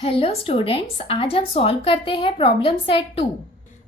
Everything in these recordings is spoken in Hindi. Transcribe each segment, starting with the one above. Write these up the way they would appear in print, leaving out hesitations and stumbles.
हेलो स्टूडेंट्स, आज हम सॉल्व करते हैं प्रॉब्लम सेट 2।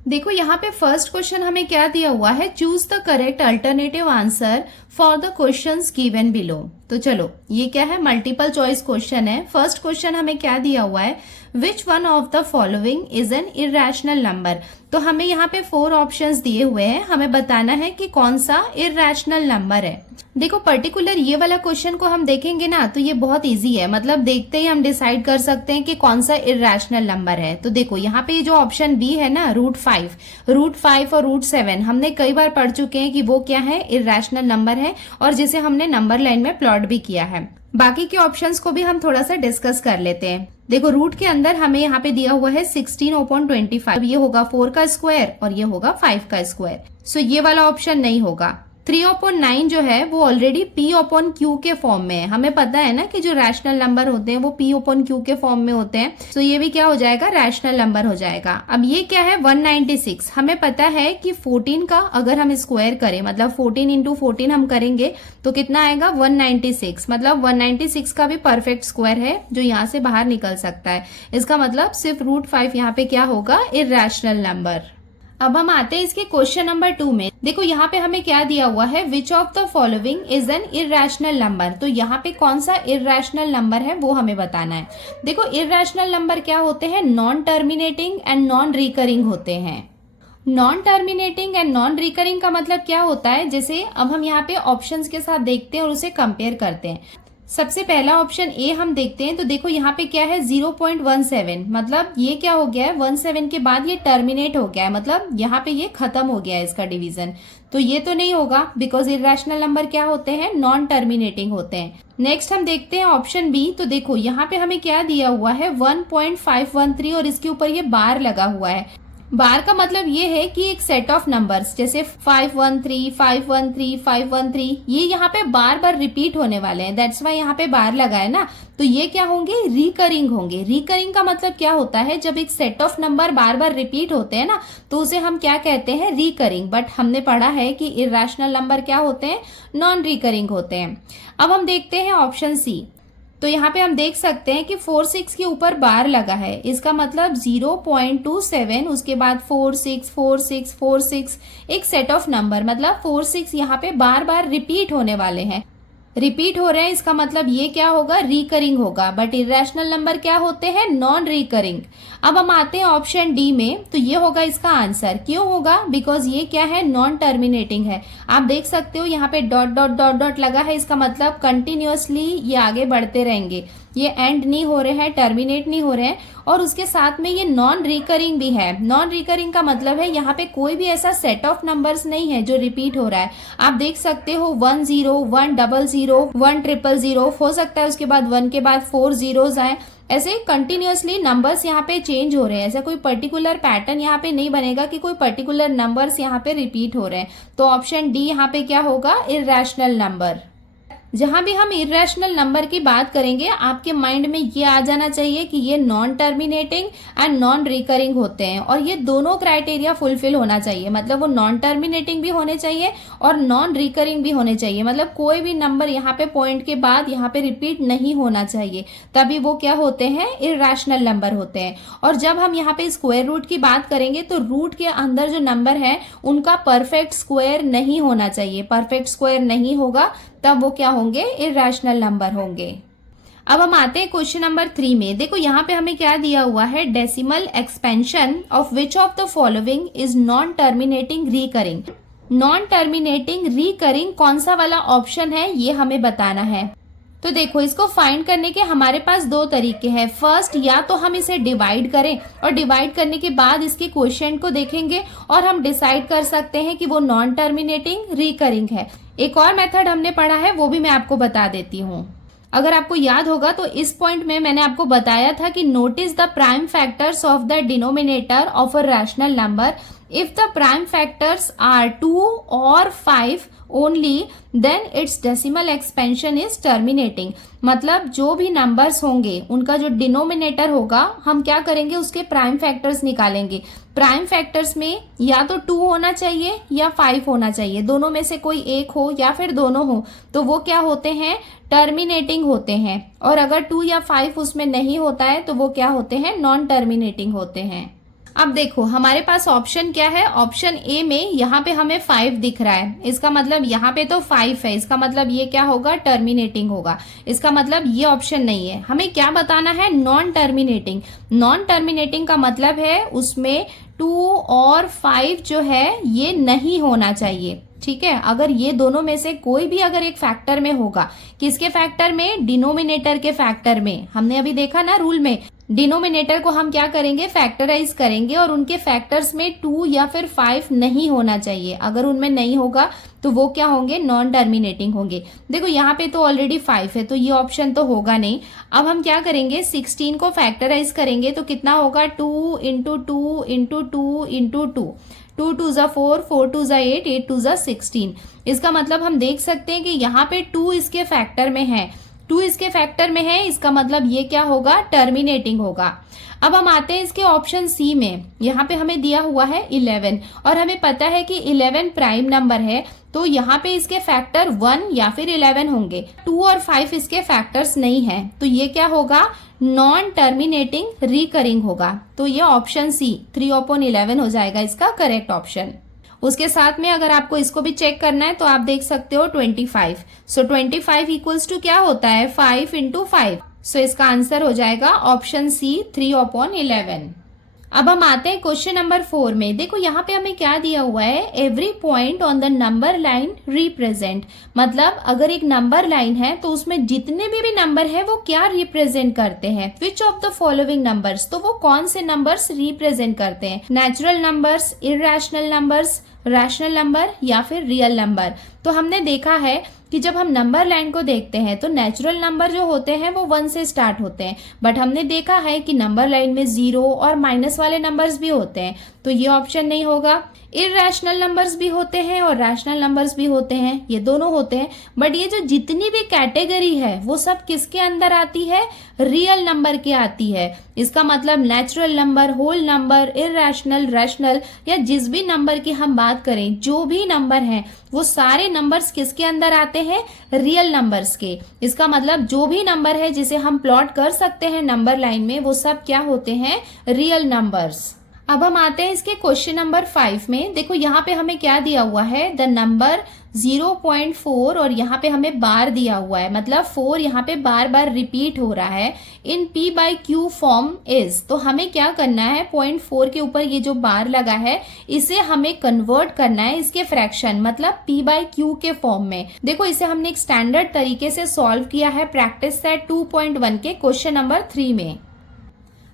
देखो यहाँ पे फर्स्ट क्वेश्चन हमें क्या दिया हुआ है, choose the correct alternative answer for the questions given below. तो चलो ये क्या है, मल्टीपल चॉइस क्वेश्चन है। फर्स्ट क्वेश्चन हमें क्या दिया हुआ है, which one of the following is an irrational number. तो हमें यहाँ पे 4 ऑप्शंस दिए हुए हैं, हमें बताना है कि कौन सा इरेशनल नंबर है। देखो पर्टिकुलर ये वाला क्वेश्चन को हम देखेंगे ना तो ये बहुत इजी है, मतलब देखते ही हम डिसाइड कर सकते हैं कि कौन सा इरेशनल नंबर है। तो देखो यहाँ पे जो ऑप्शन बी है ना, रूट 5 और रूट 7 हमने कई बार पढ़ चुके हैं कि वो क्या है, इरेशनल नंबर है, और जिसे हमने नंबर लाइन में प्लॉट भी किया है। बाकी के ऑप्शंस को भी हम थोड़ा सा डिस्कस कर लेते हैं। देखो रूट के अंदर हमें यहाँ पे दिया हुआ है 16/25, ये होगा 4 का स्क्वायर और ये होगा 5 का स्क्वायर। सो ये वाला ऑप्शन नहीं होगा। 3/9 जो है वो ऑलरेडी P/Q के फॉर्म में है। हमें पता है ना कि जो रैशनल नंबर होते हैं वो P/Q के फॉर्म में होते हैं, तो ये भी क्या हो जाएगा, रैशनल नंबर हो जाएगा। अब ये क्या है, 196। हमें पता है कि 14 का अगर हम स्क्वायर करें, मतलब 14 इंटू 14 हम करेंगे तो कितना आएगा, 196। मतलब 196 का भी परफेक्ट स्क्वायर है जो यहाँ से बाहर निकल सकता है। इसका मतलब सिर्फ रूट 5 यहाँ पे क्या होगा, इरेशनल नंबर। अब हम आते हैं इसके क्वेश्चन नंबर 2 में। देखो यहाँ पे हमें क्या दिया हुआ है, which of the following is an irrational number. तो यहाँ पे कौन सा इरेशनल नंबर है वो हमें बताना है। देखो इरेशनल नंबर क्या होते हैं, non terminating and non recurring होते हैं। Non terminating and non recurring का मतलब क्या होता है, जैसे अब हम यहाँ पे ऑप्शंस के साथ देखते हैं और उसे कंपेयर करते हैं। सबसे पहला ऑप्शन ए हम देखते हैं, तो देखो यहाँ पे क्या है, 0.17, मतलब ये क्या हो गया है, 17 के बाद ये टर्मिनेट हो गया है, मतलब यहाँ पे ये खत्म हो गया है इसका डिवीजन। तो ये तो नहीं होगा, बिकॉज इरेशनल नंबर क्या होते हैं, नॉन टर्मिनेटिंग होते हैं। नेक्स्ट हम देखते हैं ऑप्शन बी। तो देखो यहाँ पे हमें क्या दिया हुआ है, 1.513 और इसके ऊपर ये बार लगा हुआ है। बार का मतलब ये है कि एक सेट ऑफ नंबर्स जैसे 513, 513, 513, ये यहाँ पे बार बार रिपीट होने वाले हैं, दैट्स वाई यहाँ पे बार लगा है ना। तो ये क्या होंगे, रिकरिंग होंगे। रिकरिंग का मतलब क्या होता है, जब एक set of number bar bar repeat होते हैं ना तो उसे हम क्या कहते हैं, रिकरिंग। बट हमने पढ़ा है कि इरेशनल नंबर क्या होते हैं, नॉन रिकरिंग होते हैं। अब हम देखते हैं ऑप्शन सी। तो यहाँ पे हम देख सकते हैं कि 46 के ऊपर बार लगा है, इसका मतलब 0.27, उसके बाद 46, 46, 46, एक सेट ऑफ नंबर, मतलब 46 यहाँ पे बार बार रिपीट होने वाले हैं, रिपीट हो रहे हैं। इसका मतलब ये क्या होगा, रिकरिंग होगा। बट इरेशनल नंबर क्या होते हैं, नॉन रिकरिंग। अब हम आते हैं ऑप्शन डी में, तो ये होगा इसका आंसर। क्यों होगा, बिकॉज ये क्या है, नॉन टर्मिनेटिंग है। आप देख सकते हो यहाँ पे डॉट डॉट डॉट डॉट लगा है, इसका मतलब कंटिन्यूअसली ये आगे बढ़ते रहेंगे, ये एंड नहीं हो रहे हैं, टर्मिनेट नहीं हो रहे हैं। और उसके साथ में ये नॉन रिकरिंग भी है। नॉन रिकरिंग का मतलब है यहाँ पे कोई भी ऐसा सेट ऑफ नंबर्स नहीं है जो रिपीट हो रहा है। आप देख सकते हो 10, 100, 100, हो सकता है उसके बाद 1 के बाद 4 zeros आए, ऐसे कंटिन्यूअसली नंबर्स यहाँ पे चेंज हो रहे हैं। ऐसा कोई पर्टिकुलर पैटर्न यहाँ पे नहीं बनेगा कि कोई पर्टिकुलर नंबर्स यहाँ पे रिपीट हो रहे हैं। तो ऑप्शन डी यहाँ पे क्या होगा, इरेशनल नंबर। जहां भी हम इरेशनल नंबर की बात करेंगे आपके माइंड में ये आ जाना चाहिए कि ये non terminating and non recurring होते हैं, और ये दोनों क्राइटेरिया फुलफिल होना चाहिए। मतलब वो नॉन टर्मिनेटिंग भी होने चाहिए और नॉन रिकरिंग भी होने चाहिए, मतलब कोई भी नंबर यहाँ पे पॉइंट के बाद यहाँ पे रिपीट नहीं होना चाहिए, तभी वो क्या होते हैं, इरेशनल नंबर होते हैं। और जब हम यहाँ पे स्क्वायर रूट की बात करेंगे तो रूट के अंदर जो नंबर है उनका परफेक्ट स्क्वायर नहीं होना चाहिए। परफेक्ट स्क्वायर नहीं होगा तब वो क्या होंगे, इरेशनल नंबर होंगे। अब हम आते हैं क्वेश्चन नंबर 3 में। देखो यहाँ पे हमें क्या दिया हुआ है, decimal expansion of which of the following is non terminating recurring. Non terminating recurring कौन सा वाला ऑप्शन है ये हमें बताना है। तो देखो इसको फाइंड करने के हमारे पास 2 तरीके हैं। फर्स्ट, या तो हम इसे डिवाइड करें और डिवाइड करने के बाद इसके क्वोशिएंट को देखेंगे और हम डिसाइड कर सकते हैं कि वो नॉन टर्मिनेटिंग रिकरिंग है। एक और मेथड हमने पढ़ा है, वो भी मैं आपको बता देती हूँ। अगर आपको याद होगा तो इस पॉइंट में मैंने आपको बताया था कि notice the prime factors of the denominator of a rational number if the prime factors are 2 और 5, only then its decimal expansion is terminating. मतलब जो भी नंबर्स होंगे उनका जो डिनोमिनेटर होगा हम क्या करेंगे, उसके प्राइम फैक्टर्स निकालेंगे। प्राइम फैक्टर्स में या तो 2 होना चाहिए या 5 होना चाहिए, दोनों में से कोई एक हो या फिर दोनों हो, तो वो क्या होते हैं, टर्मिनेटिंग होते हैं। और अगर 2 या 5 उसमें नहीं होता है तो वो क्या होते हैं, नॉन टर्मिनेटिंग होते हैं। अब देखो हमारे पास ऑप्शन क्या है, ऑप्शन ए में यहाँ पे हमें 5 दिख रहा है, इसका मतलब यहाँ पे तो 5 है, इसका मतलब ये क्या होगा, टर्मिनेटिंग होगा। इसका मतलब ये ऑप्शन नहीं है। हमें क्या बताना है, नॉन टर्मिनेटिंग। नॉन टर्मिनेटिंग का मतलब है उसमें 2 और 5 जो है ये नहीं होना चाहिए। ठीक है, अगर ये दोनों में से कोई भी अगर एक फैक्टर में होगा, किसके फैक्टर में, डिनोमिनेटर के फैक्टर में। हमने अभी देखा ना रूल में, डिनोमिनेटर को हम क्या करेंगे, फैक्टराइज करेंगे और उनके फैक्टर्स में 2 या फिर 5 नहीं होना चाहिए। अगर उनमें नहीं होगा तो वो क्या होंगे, नॉन टर्मिनेटिंग होंगे। देखो यहाँ पे तो ऑलरेडी 5 है तो ये ऑप्शन तो होगा नहीं। अब हम क्या करेंगे, 16 को फैक्टराइज करेंगे तो कितना होगा, 2 इंटू 2 इंटू 2 इंटू 2, 2 2 जा 4, 4 2 जा 8, 8 2 जा 16। इसका मतलब हम देख सकते हैं कि यहाँ पे 2 इसके फैक्टर में है, 2 इसके फैक्टर में है, इसका मतलब ये क्या होगा, टर्मिनेटिंग होगा। अब हम आते हैं इसके ऑप्शन सी में। यहाँ पे हमें दिया हुआ है 11 और हमें पता है कि 11 प्राइम नंबर है, तो यहाँ पे इसके फैक्टर 1 या फिर 11 होंगे। 2 और 5 इसके फैक्टर्स नहीं है, तो ये क्या होगा, नॉन टर्मिनेटिंग रिकरिंग होगा। तो ये ऑप्शन सी 3/11 हो जाएगा इसका करेक्ट ऑप्शन। उसके साथ में अगर आपको इसको भी चेक करना है तो आप देख सकते हो 25। सो 25 इक्वल्स टू क्या होता है, 5 इंटू 5। सो इसका आंसर हो जाएगा ऑप्शन सी 3/11। अब हम आते हैं क्वेश्चन नंबर 4 में। देखो यहाँ पे हमें क्या दिया हुआ है, every point on the number line represent. मतलब अगर एक नंबर लाइन है तो उसमें जितने भी नंबर है वो क्या रिप्रेजेंट करते हैं, which of the following numbers, तो वो कौन से नंबर्स रिप्रेजेंट करते हैं, natural numbers, irrational numbers, rational number या फिर रियल नंबर। तो हमने देखा है कि जब हम नंबर लाइन को देखते हैं तो नेचुरल नंबर जो होते हैं वो 1 से स्टार्ट होते हैं, बट हमने देखा है कि नंबर लाइन में 0 और माइनस वाले नंबर्स भी होते हैं, तो ये ऑप्शन नहीं होगा। इरेशनल नंबर्स भी होते हैं और रैशनल नंबर्स भी होते हैं, ये दोनों होते हैं, बट ये जो जितनी भी कैटेगरी है वो सब किसके अंदर आती है, रियल नंबर के आती है। इसका मतलब natural number, whole number, irrational, rational या जिस भी नंबर की हम बात करें, जो भी नंबर हैं वो सारे नंबर्स किसके अंदर आते हैं, रियल नंबर्स के। इसका मतलब जो भी नंबर है जिसे हम प्लॉट कर सकते हैं नंबर लाइन में, वो सब क्या होते हैं, रियल नंबर्स। अब हम आते हैं इसके क्वेश्चन नंबर 5 में। देखो यहाँ पे हमें क्या दिया हुआ है, द नंबर 0.4 और यहाँ पे हमें बार दिया हुआ है, मतलब 4 यहाँ पे बार बार रिपीट हो रहा है इन p/q फॉर्म इज। तो हमें क्या करना है, 0.4 के ऊपर ये जो बार लगा है इसे हमें कन्वर्ट करना है इसके फ्रैक्शन, मतलब p/q के फॉर्म में। देखो इसे हमने एक स्टैंडर्ड तरीके से सॉल्व किया है प्रैक्टिस सेट 2.1 के क्वेश्चन नंबर 3 में।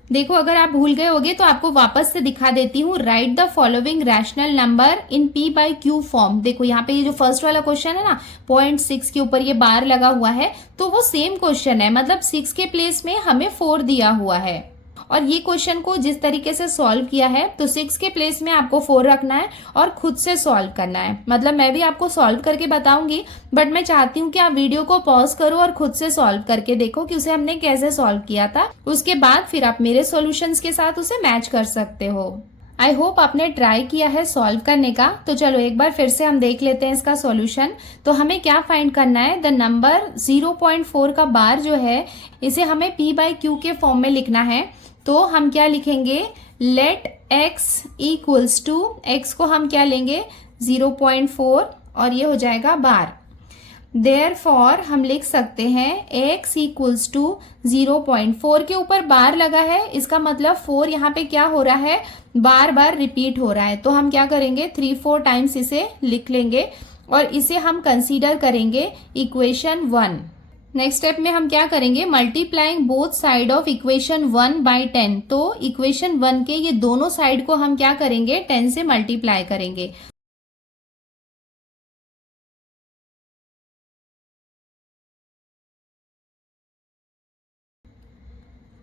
देखो अगर आप भूल गए होगे तो आपको वापस से दिखा देती हूँ। Right the following rational number in p/q form. देखो यहाँ पे ये जो फर्स्ट वाला क्वेश्चन है ना, 0.6 के ऊपर ये बार लगा हुआ है, तो वो सेम क्वेश्चन है, मतलब 6 के प्लेस में हमें 4 दिया हुआ है। और ये क्वेश्चन को जिस तरीके से सॉल्व किया है तो 6 के प्लेस में आपको 4 रखना है और खुद से सॉल्व करना है। मतलब मैं भी आपको सॉल्व करके बताऊंगी, बट मैं चाहती हूँ कि आप वीडियो को पॉज करो और खुद से सॉल्व करके देखो कि उसे हमने कैसे सॉल्व किया था। उसके बाद फिर आप मेरे सॉल्यूशंस के साथ उसे मैच कर सकते हो। आई होप आपने ट्राई किया है सॉल्व करने का। तो चलो एक बार फिर से हम देख लेते हैं इसका सॉल्यूशन। तो हमें क्या फाइंड करना है, द नंबर 0.4 का बार जो है इसे हमें p/q के फॉर्म में लिखना है। तो हम क्या लिखेंगे, let x equals to, x को हम क्या लेंगे 0.4 और ये हो जाएगा बार। देयरफॉर हम लिख सकते हैं x इक्वल्स टू 0.4 के ऊपर बार लगा है, इसका मतलब 4 यहाँ पे क्या हो रहा है, बार बार रिपीट हो रहा है। तो हम क्या करेंगे 3-4 टाइम्स इसे लिख लेंगे और इसे हम कंसीडर करेंगे इक्वेशन 1। नेक्स्ट स्टेप में हम क्या करेंगे, multiplying both side of equation 1/10। तो इक्वेशन 1 के ये दोनों साइड को हम क्या करेंगे, 10 से मल्टीप्लाई करेंगे।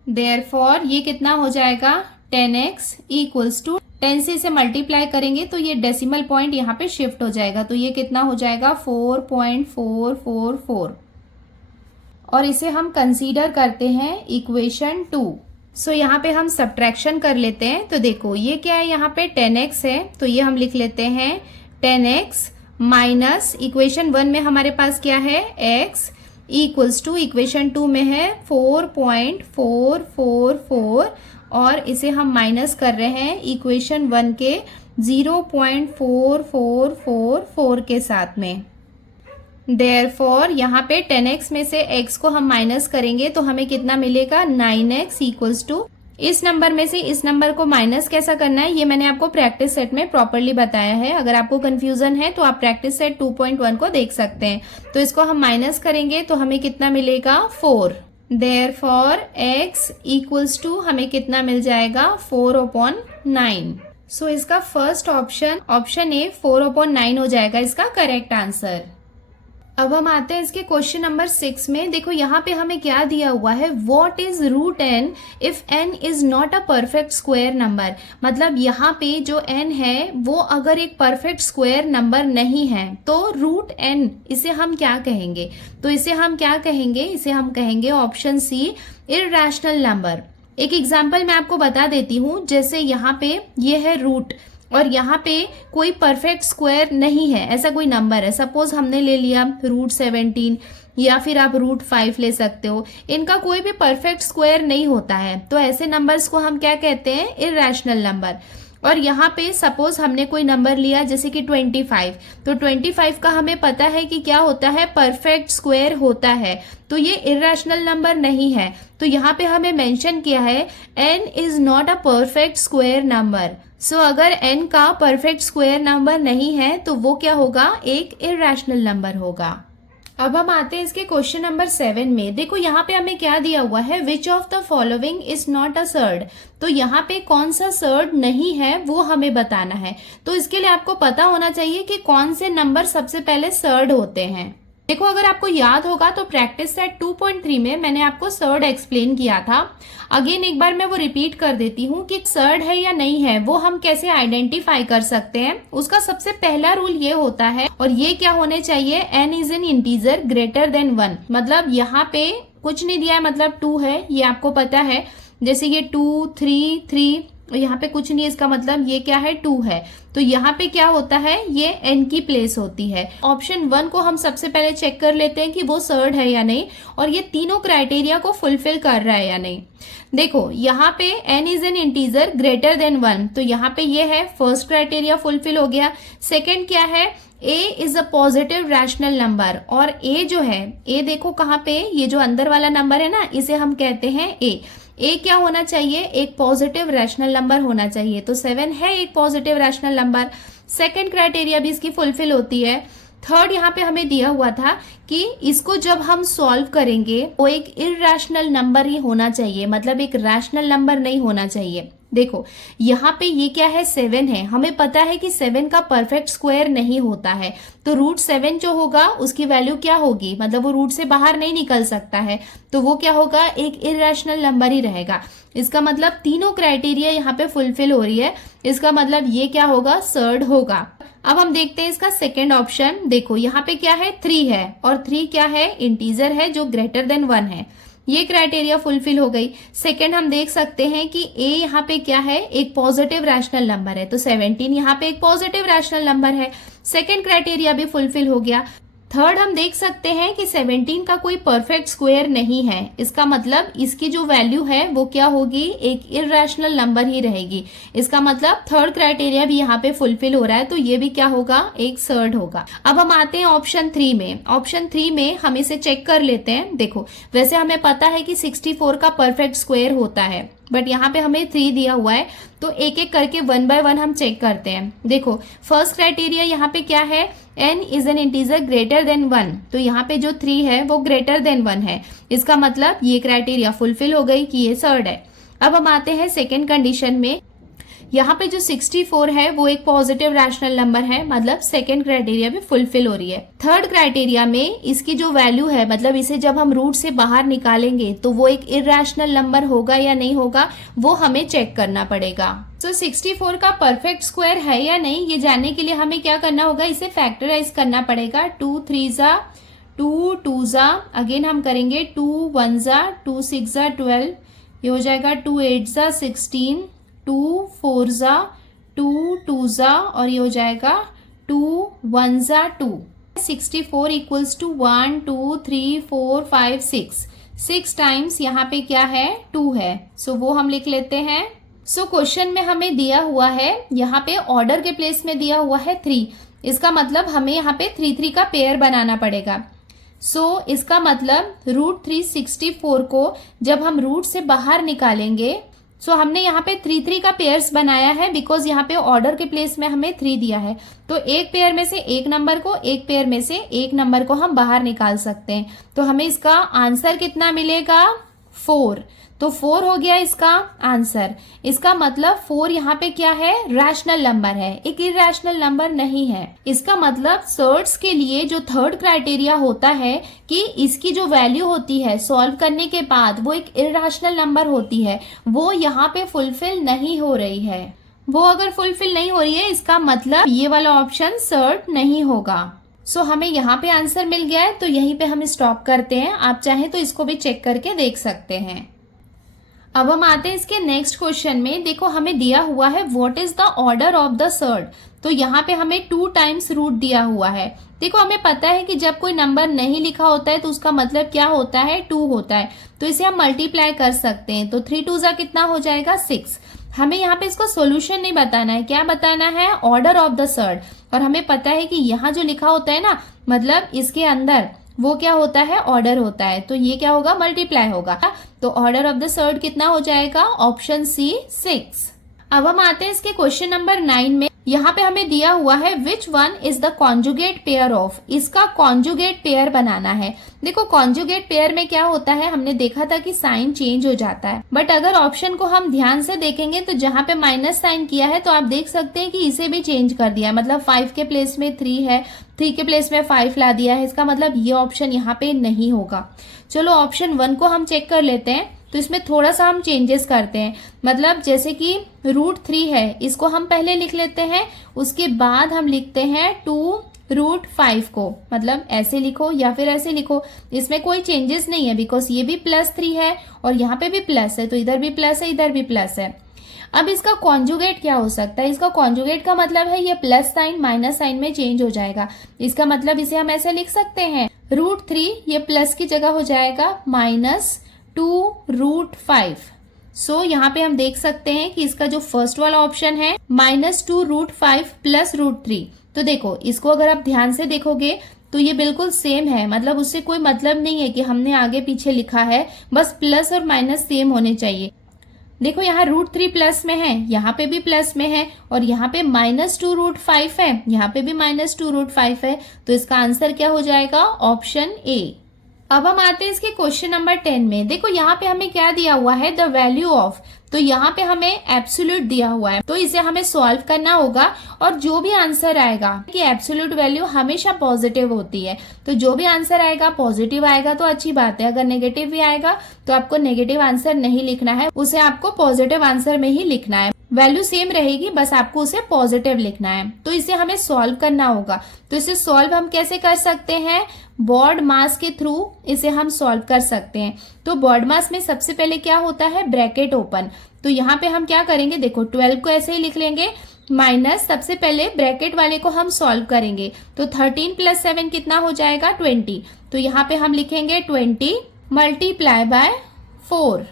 देयरफॉर ये कितना हो जाएगा, 10x इक्वल्स टू 10 से इसे मल्टीप्लाई करेंगे तो ये डेसिमल पॉइंट यहाँ पे शिफ्ट हो जाएगा, तो ये कितना हो जाएगा 4.444 और इसे हम कंसीडर करते हैं इक्वेशन 2। सो यहाँ पे हम सब्ट्रैक्शन कर लेते हैं। तो देखो ये क्या है, यहाँ पे 10x है तो ये हम लिख लेते हैं 10x माइनस इक्वेशन 1 में हमारे पास क्या है x इक्वल्स टू इक्वेशन 2 में है 4.444 और इसे हम माइनस कर रहे हैं इक्वेशन 1 के 0.4444 के साथ में। देयरफॉर यहाँ पे 10x में से x को हम माइनस करेंगे तो हमें कितना मिलेगा 9x इक्वल्स टू, इस नंबर में से इस नंबर को माइनस कैसा करना है ये मैंने आपको प्रैक्टिस सेट में प्रॉपरली बताया है। अगर आपको कंफ्यूजन है तो आप प्रैक्टिस सेट 2.1 को देख सकते हैं। तो इसको हम माइनस करेंगे तो हमें कितना मिलेगा 4। देयरफॉर x इक्वल्स टू हमें कितना मिल जाएगा 4/9। सो इसका फर्स्ट ऑप्शन ए 4/9 हो जाएगा इसका करेक्ट आंसर। अब हम आते हैं इसके क्वेश्चन नंबर 6 में। देखो यहाँ पे हमें क्या दिया हुआ है, what is root n if n is not a perfect square number. मतलब यहाँ पे जो n है वो अगर एक परफेक्ट स्क्वायर नंबर नहीं है तो रूट n इसे हम क्या कहेंगे, तो इसे हम क्या कहेंगे, इसे हम कहेंगे ऑप्शन सी इररेशनल नंबर। एक एग्जाम्पल मैं आपको बता देती हूँ, जैसे यहाँ पे ये है रूट और यहाँ पे कोई परफेक्ट स्क्वायर नहीं है, ऐसा कोई नंबर है। सपोज हमने ले लिया रूट 17 या फिर आप रूट 5 ले सकते हो, इनका कोई भी परफेक्ट स्क्वायर नहीं होता है तो ऐसे नंबर्स को हम क्या कहते हैं, इररेशनल नंबर। और यहाँ पे सपोज हमने कोई नंबर लिया जैसे कि 25, तो 25 का हमें पता है कि क्या होता है, परफेक्ट स्क्वायर होता है, तो ये इररेशनल नंबर नहीं है। तो यहाँ पे हमें मेंशन किया है n is not a perfect square number. So अगर n का परफेक्ट स्क्वायर नंबर नहीं है तो वो क्या होगा, एक इररेशनल नंबर होगा। अब हम आते हैं इसके क्वेश्चन नंबर 7 में। देखो यहाँ पे हमें क्या दिया हुआ है, which of the following is not a surd. तो यहाँ पे कौन सा सर्ड नहीं है वो हमें बताना है। तो इसके लिए आपको पता होना चाहिए कि कौन से नंबर सबसे पहले सर्ड होते हैं। देखो अगर आपको याद होगा तो प्रैक्टिस सेट 2.3 में मैंने आपको सर्ड एक्सप्लेन किया था। अगेन एक बार मैं वो रिपीट कर देती हूँ कि सर्ड है या नहीं है वो हम कैसे आइडेंटिफाई कर सकते हैं। उसका सबसे पहला रूल ये होता है, और ये क्या होने चाहिए, n is an integer greater than 1। मतलब यहाँ पे कुछ नहीं दिया है, मतलब 2 है, ये आपको पता है। जैसे ये 2 3 3 यहाँ पे कुछ नहीं है, इसका मतलब ये क्या है, 2 है। तो यहाँ पे क्या होता है, ये n की प्लेस होती है। ऑप्शन 1 को हम सबसे पहले चेक कर लेते हैं कि वो सर्ड है या नहीं और ये तीनों क्राइटेरिया को फुलफिल कर रहा है या नहीं। देखो यहाँ पे n is an integer greater than 1, तो यहाँ पे ये है, फर्स्ट क्राइटेरिया फुलफिल हो गया। सेकेंड क्या है, a is a positive rational number, और a जो है, a देखो कहाँ पे, ये जो अंदर वाला नंबर है ना, इसे हम कहते हैं a क्या होना चाहिए, एक पॉजिटिव रैशनल नंबर होना चाहिए। तो 7 है एक positive rational number. Second criteria भी इसकी फुलफिल होती है। थर्ड यहाँ पे हमें दिया हुआ था कि इसको जब हम सॉल्व करेंगे वो एक इररेशनल नंबर ही होना चाहिए, मतलब एक रैशनल नंबर नहीं होना चाहिए। देखो यहाँ पे ये क्या है, 7 है, हमें पता है कि 7 का परफेक्ट स्क्वायर नहीं होता है, तो रूट 7 जो होगा उसकी वैल्यू क्या होगी, मतलब वो रूट से बाहर नहीं निकल सकता है, तो वो क्या होगा, एक इररेशनल नंबर ही रहेगा। इसका मतलब तीनों क्राइटेरिया यहाँ पे फुलफिल हो रही है, इसका मतलब ये क्या होगा, सर्ड होगा। अब हम देखते हैं इसका सेकेंड ऑप्शन। देखो यहाँ पे क्या है, 3 है, और 3 क्या है, इंटीजर है जो ग्रेटर देन 1 है, ये क्राइटेरिया फुलफिल हो गई। सेकंड हम देख सकते हैं कि a यहाँ पे क्या है, एक पॉजिटिव रैशनल नंबर है, तो 17 यहाँ पे एक पॉजिटिव रैशनल नंबर है, सेकंड क्राइटेरिया भी फुलफिल हो गया। थर्ड हम देख सकते हैं कि 17 का कोई परफेक्ट स्क्वायर नहीं है, इसका मतलब इसकी जो वैल्यू है वो क्या होगी, एक इररेशनल नंबर ही रहेगी। इसका मतलब थर्ड क्राइटेरिया भी यहाँ पे फुलफिल हो रहा है, तो ये भी क्या होगा, एक सर्ड होगा। अब हम आते हैं ऑप्शन 3 में। ऑप्शन 3 में हम इसे चेक कर लेते हैं। देखो वैसे हमें पता है कि 64 का परफेक्ट स्क्वायर होता है, बट यहाँ पे हमें 3 दिया हुआ है, तो एक एक करके 1 बाय 1 हम चेक करते हैं। देखो फर्स्ट क्राइटेरिया यहाँ पे क्या है, n is an integer greater than 1, तो यहाँ पे जो 3 है वो ग्रेटर देन 1 है, इसका मतलब ये क्राइटेरिया फुलफिल हो गई कि ये सर्ड है। अब हम आते हैं सेकेंड कंडीशन में यहाँ पे जो 64 है वो एक पॉजिटिव रैशनल नंबर है, मतलब सेकेंड क्राइटेरिया भी फुलफिल हो रही है। थर्ड क्राइटेरिया में इसकी जो वैल्यू है, मतलब इसे जब हम रूट से बाहर निकालेंगे तो वो एक इरैशनल नंबर होगा या नहीं होगा, वो हमें चेक करना पड़ेगा। तो 64 का परफेक्ट स्क्वायर है या नहीं, ये जानने के लिए हमें क्या करना होगा, इसे फैक्टराइज करना पड़ेगा। 2 3 जा 2 2 जा, अगेन हम करेंगे 2 1 जा 2 6 जा 12, ये हो जाएगा 2 8 जा 16, 2 4 जा 2 2 जा और ये हो जाएगा 2 1 जा 2। 64 इक्वल्स टू 1 2 3 4 5 6 टाइम्स यहाँ पे क्या है 2 है, सो वो हम लिख लेते हैं। सो क्वेश्चन में हमें दिया हुआ है, यहाँ पे ऑर्डर के प्लेस में दिया हुआ है 3, इसका मतलब हमें यहाँ पे 3 3 का पेयर बनाना पड़ेगा। सो इसका मतलब रूट 364 को जब हम रूट से बाहर निकालेंगे, सो हमने यहाँ पे 3 3 का पेयर्स बनाया है, बिकॉज यहाँ पे ऑर्डर के प्लेस में हमें 3 दिया है, तो एक पेयर में से एक नंबर को, एक पेयर में से एक नंबर को हम बाहर निकाल सकते हैं। तो हमें इसका आंसर कितना मिलेगा 4, तो 4 हो गया इसका आंसर। इसका मतलब 4 यहाँ पे क्या है, रैशनल नंबर है, एक इरैशनल नंबर नहीं है। इसका मतलब सर्ट्स के लिए जो थर्ड क्राइटेरिया होता है कि इसकी जो वैल्यू होती है सॉल्व करने के बाद वो एक इरैशनल नंबर होती है, वो यहाँ पे फुलफिल नहीं हो रही है। वो अगर फुलफिल नहीं हो रही है, इसका मतलब ये वाला ऑप्शन सर्ट नहीं होगा। सो हमें यहाँ पे आंसर मिल गया है, तो यहीं पे हम स्टॉप करते हैं। आप चाहें तो इसको भी चेक करके देख सकते हैं। अब हम आते हैं इसके नेक्स्ट क्वेश्चन में। देखो हमें दिया हुआ है what is the order of the surd, तो यहाँ पे हमें 2 टाइम्स रूट दिया हुआ है। देखो हमें पता है कि जब कोई नंबर नहीं लिखा होता है तो उसका मतलब क्या होता है, 2 होता है, तो इसे हम मल्टीप्लाई कर सकते हैं। तो 3 2 कितना हो जाएगा 6। हमें यहाँ पे इसको सोल्यूशन नहीं बताना है, क्या बताना है, ऑर्डर ऑफ द सर्ट। और हमें पता है कि यहाँ जो लिखा होता है ना, मतलब इसके अंदर वो क्या होता है, ऑर्डर होता है, तो ये क्या होगा, मल्टीप्लाई होगा। तो ऑर्डर ऑफ द सर्ट कितना हो जाएगा, ऑप्शन सी 6। अब हम आते हैं इसके क्वेश्चन नंबर 9 में। यहाँ पे हमें दिया हुआ है which one is the conjugate pair of, इसका कॉन्जुगेट पेयर बनाना है। देखो कॉन्जुगेट पेयर में क्या होता है, हमने देखा था कि साइन चेंज हो जाता है, बट अगर ऑप्शन को हम ध्यान से देखेंगे तो जहाँ पे माइनस साइन किया है तो आप देख सकते हैं कि इसे भी चेंज कर दिया है, मतलब 5 के प्लेस में 3 है, 3 के प्लेस में 5 ला दिया है। इसका मतलब ये ऑप्शन यहाँ पे नहीं होगा। चलो ऑप्शन 1 को हम चेक कर लेते हैं, तो इसमें थोड़ा सा हम चेंजेस करते हैं। मतलब जैसे कि रूट 3 है, इसको हम पहले लिख लेते हैं, उसके बाद हम लिखते हैं 2 रूट 5 को, मतलब ऐसे लिखो या फिर ऐसे लिखो, इसमें कोई चेंजेस नहीं है, बिकॉज ये भी +3 है और यहाँ पे भी प्लस है, तो इधर भी प्लस है, इधर भी प्लस है। अब इसका कॉन्जुगेट क्या हो सकता है, इसका कॉन्जुगेट का मतलब है ये प्लस साइन माइनस साइन में चेंज हो जाएगा। इसका मतलब इसे हम ऐसे लिख सकते हैं, रूट 3 ये प्लस की जगह हो जाएगा -2 रूट 5। सो यहाँ पे हम देख सकते हैं कि इसका जो फर्स्ट वाला ऑप्शन है -2 रूट 5 प्लस रूट 3, तो देखो इसको अगर आप ध्यान से देखोगे तो ये बिल्कुल सेम है, मतलब उससे कोई मतलब नहीं है कि हमने आगे पीछे लिखा है, बस प्लस और माइनस सेम होने चाहिए। देखो यहाँ रूट 3 प्लस में है, यहाँ पे भी प्लस में है, और यहाँ पे -2 रूट 5 है, यहाँ पे भी -2 रूट 5 है, तो इसका आंसर क्या हो जाएगा, ऑप्शन ए। अब हम आते हैं इसके क्वेश्चन नंबर 10 में। देखो यहाँ पे हमें क्या दिया हुआ है, द वैल्यू ऑफ, तो यहाँ पे हमें एब्सोल्यूट दिया हुआ है, तो इसे हमें सॉल्व करना होगा। और जो भी आंसर आएगा कि एब्सोल्यूट वैल्यू हमेशा पॉजिटिव होती है, तो जो भी आंसर आएगा पॉजिटिव आएगा तो अच्छी बात है, अगर नेगेटिव भी आएगा तो आपको नेगेटिव आंसर नहीं लिखना है, उसे आपको पॉजिटिव आंसर में ही लिखना है। वैल्यू सेम रहेगी, बस आपको उसे पॉजिटिव लिखना है। तो इसे हमें सॉल्व करना होगा। तो इसे सॉल्व हम कैसे कर सकते हैं, बॉड मास के थ्रू इसे हम सॉल्व कर सकते हैं। तो बॉड मास में सबसे पहले क्या होता है, ब्रैकेट ओपन, तो यहाँ पे हम क्या करेंगे, देखो 12 को ऐसे ही लिख लेंगे, माइनस सबसे पहले ब्रैकेट वाले को हम सॉल्व करेंगे, तो 13 + 7 कितना हो जाएगा 20, तो यहाँ पे हम लिखेंगे 20 मल्टीप्लाई बाय 4।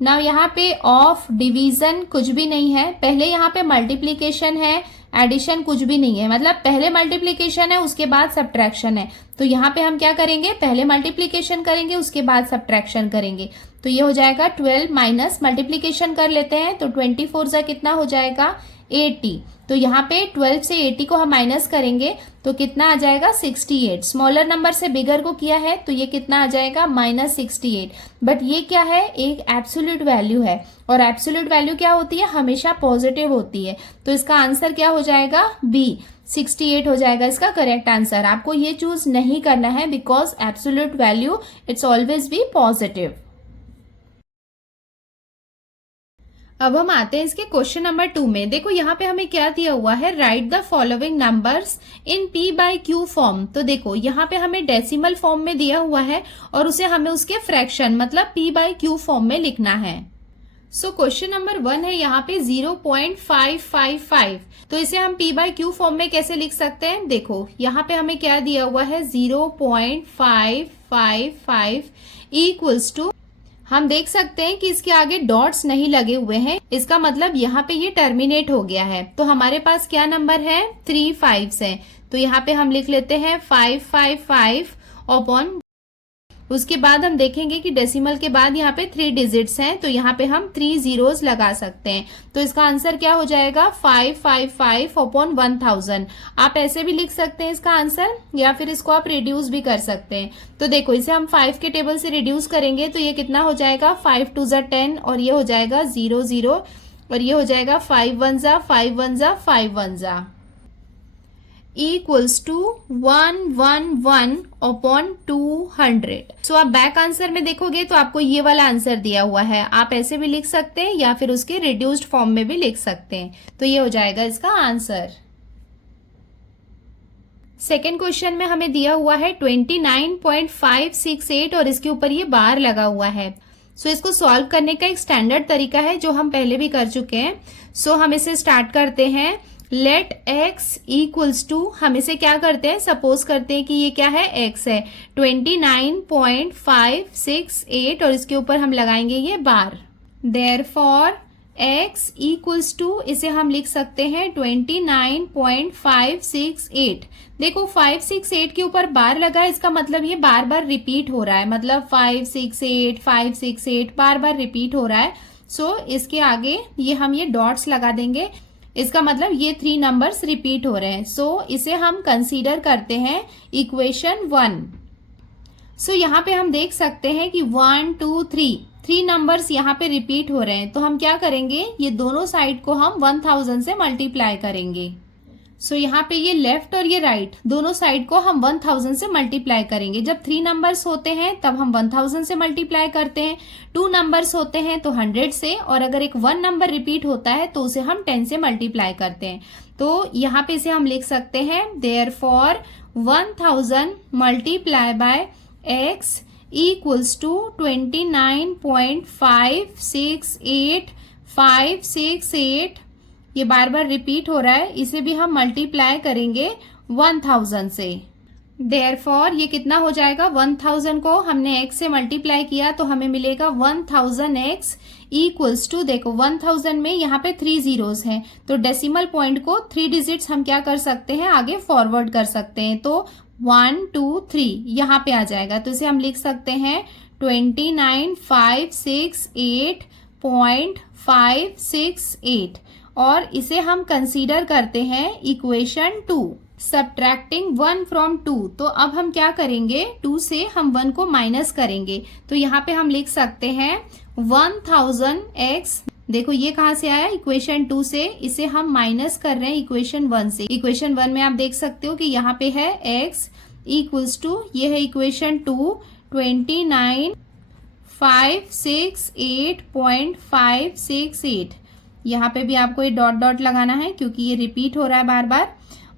नाउ यहाँ पे ऑफ डिवीजन कुछ भी नहीं है, पहले यहाँ पे मल्टीप्लीकेशन है, एडिशन कुछ भी नहीं है, मतलब पहले मल्टीप्लीकेशन है उसके बाद सब्ट्रैक्शन है। तो यहाँ पे हम क्या करेंगे, पहले मल्टीप्लीकेशन करेंगे उसके बाद सब्ट्रैक्शन करेंगे, तो ये हो जाएगा 12 माइनस मल्टीप्लीकेशन कर लेते हैं, तो 24 कितना हो जाएगा 80। तो यहाँ पे 12 से 80 को हम माइनस करेंगे तो कितना आ जाएगा 68। स्मॉलर नंबर से बिगर को किया है तो ये कितना आ जाएगा -68। बट ये क्या है, एक एब्सोल्यूट वैल्यू है और एब्सोल्यूट वैल्यू क्या होती है, हमेशा पॉजिटिव होती है। तो इसका आंसर क्या हो जाएगा, बी 68 हो जाएगा इसका करेक्ट आंसर। आपको ये चूज नहीं करना है because absolute value it's always be positive. अब हम आते हैं इसके क्वेश्चन नंबर 2 में। देखो यहाँ पे हमें क्या दिया हुआ है, right the following numbers in p/q form. तो देखो यहाँ पे हमें डेसिमल फॉर्म में दिया हुआ है और उसे हमें उसके फ्रैक्शन मतलब p/q फॉर्म में लिखना है। सो क्वेश्चन नंबर 1 है यहाँ पे 0.555। तो इसे हम p/q फॉर्म में कैसे लिख सकते हैं, देखो यहाँ पे हमें क्या दिया हुआ है 0.555 इक्वल्स टू, हम देख सकते हैं कि इसके आगे डॉट्स नहीं लगे हुए हैं, इसका मतलब यहाँ पे ये टर्मिनेट हो गया है। तो हमारे पास क्या नंबर है, 3 5s है। तो यहाँ पे हम लिख लेते हैं 555 अपॉन, उसके बाद हम देखेंगे कि डेसिमल के बाद यहाँ पे 3 डिजिट्स हैं तो यहाँ पे हम 3 जीरोस लगा सकते हैं। तो इसका आंसर क्या हो जाएगा 555 अपॉन 1000। आप ऐसे भी लिख सकते हैं इसका आंसर या फिर इसको आप रिड्यूस भी कर सकते हैं। तो देखो इसे हम 5 के टेबल से रिड्यूस करेंगे तो ये कितना हो जाएगा 5 2 ज़ा 10 और ये हो जाएगा 0 0 और ये हो जाएगा 5 1 ज़ा 5 1 ज़ा 5 1 ज़ा इक्वल्स टू 111 अपॉन 200। सो आप बैक आंसर में देखोगे तो आपको ये वाला आंसर दिया हुआ है। आप ऐसे भी लिख सकते हैं या फिर उसके रिड्यूस्ड फॉर्म में भी लिख सकते हैं। तो ये हो जाएगा इसका आंसर। सेकेंड क्वेश्चन में हमें दिया हुआ है 29.568 और इसके ऊपर ये बार लगा हुआ है। सो इसको सॉल्व करने का एक स्टैंडर्ड तरीका है जो हम पहले भी कर चुके हैं। सो हम इसे स्टार्ट करते हैं, लेट x इक्वल्स टू, हम इसे क्या करते हैं, सपोज करते हैं कि ये क्या है, x है 29.568 और इसके ऊपर हम लगाएंगे ये बार। देयरफॉर x इक्वल्स टू, इसे हम लिख सकते हैं 29.568। देखो 568 के ऊपर बार लगा है, इसका मतलब ये बार बार रिपीट हो रहा है, मतलब 568 568 बार बार रिपीट हो रहा है। सो इसके आगे ये हम ये डॉट्स लगा देंगे, इसका मतलब ये 3 नंबर्स रिपीट हो रहे हैं। सो इसे हम कंसीडर करते हैं इक्वेशन 1। सो यहाँ पे हम देख सकते हैं कि 1 2 3 नंबर्स यहाँ पे रिपीट हो रहे हैं। तो हम क्या करेंगे, ये दोनों साइड को हम 1000 से मल्टीप्लाई करेंगे। सो यहाँ पे ये लेफ्ट और ये राइट दोनों साइड को हम 1000 से मल्टीप्लाई करेंगे। जब 3 नंबर्स होते हैं तब हम 1000 से मल्टीप्लाई करते हैं, 2 नंबर्स होते हैं तो 100 से, और अगर एक 1 नंबर रिपीट होता है तो उसे हम 10 से मल्टीप्लाई करते हैं। तो यहाँ पे इसे हम लिख सकते हैं therefore 1000 multiply by x equals to 29.568 ये बार बार रिपीट हो रहा है, इसे भी हम मल्टीप्लाई करेंगे 1000 से। देयरफॉर ये कितना हो जाएगा, 1000 को हमने x से मल्टीप्लाई किया तो हमें मिलेगा 1000x इक्वल्स टू, देखो 1000 में यहाँ पे 3 जीरोस हैं तो डेसिमल पॉइंट को 3 डिजिट्स हम क्या कर सकते हैं, आगे फॉरवर्ड कर सकते हैं। तो 1 2 3 यहाँ पे आ जाएगा। तो इसे हम लिख सकते हैं 29,568.568 और इसे हम कंसीडर करते हैं इक्वेशन 2। सब्ट्रैक्टिंग 1 फ्रॉम 2, तो अब हम क्या करेंगे, 2 से हम 1 को माइनस करेंगे। तो यहाँ पे हम लिख सकते हैं 1000x, देखो ये कहाँ से आया, इक्वेशन 2 से, इसे हम माइनस कर रहे हैं इक्वेशन 1 से। इक्वेशन 1 में आप देख सकते हो कि यहाँ पे है x इक्वल्स टू, ये है इक्वेशन 2 29,568.568। यहाँ पे भी आपको ये डॉट डॉट लगाना है क्योंकि ये रिपीट हो रहा है बार बार,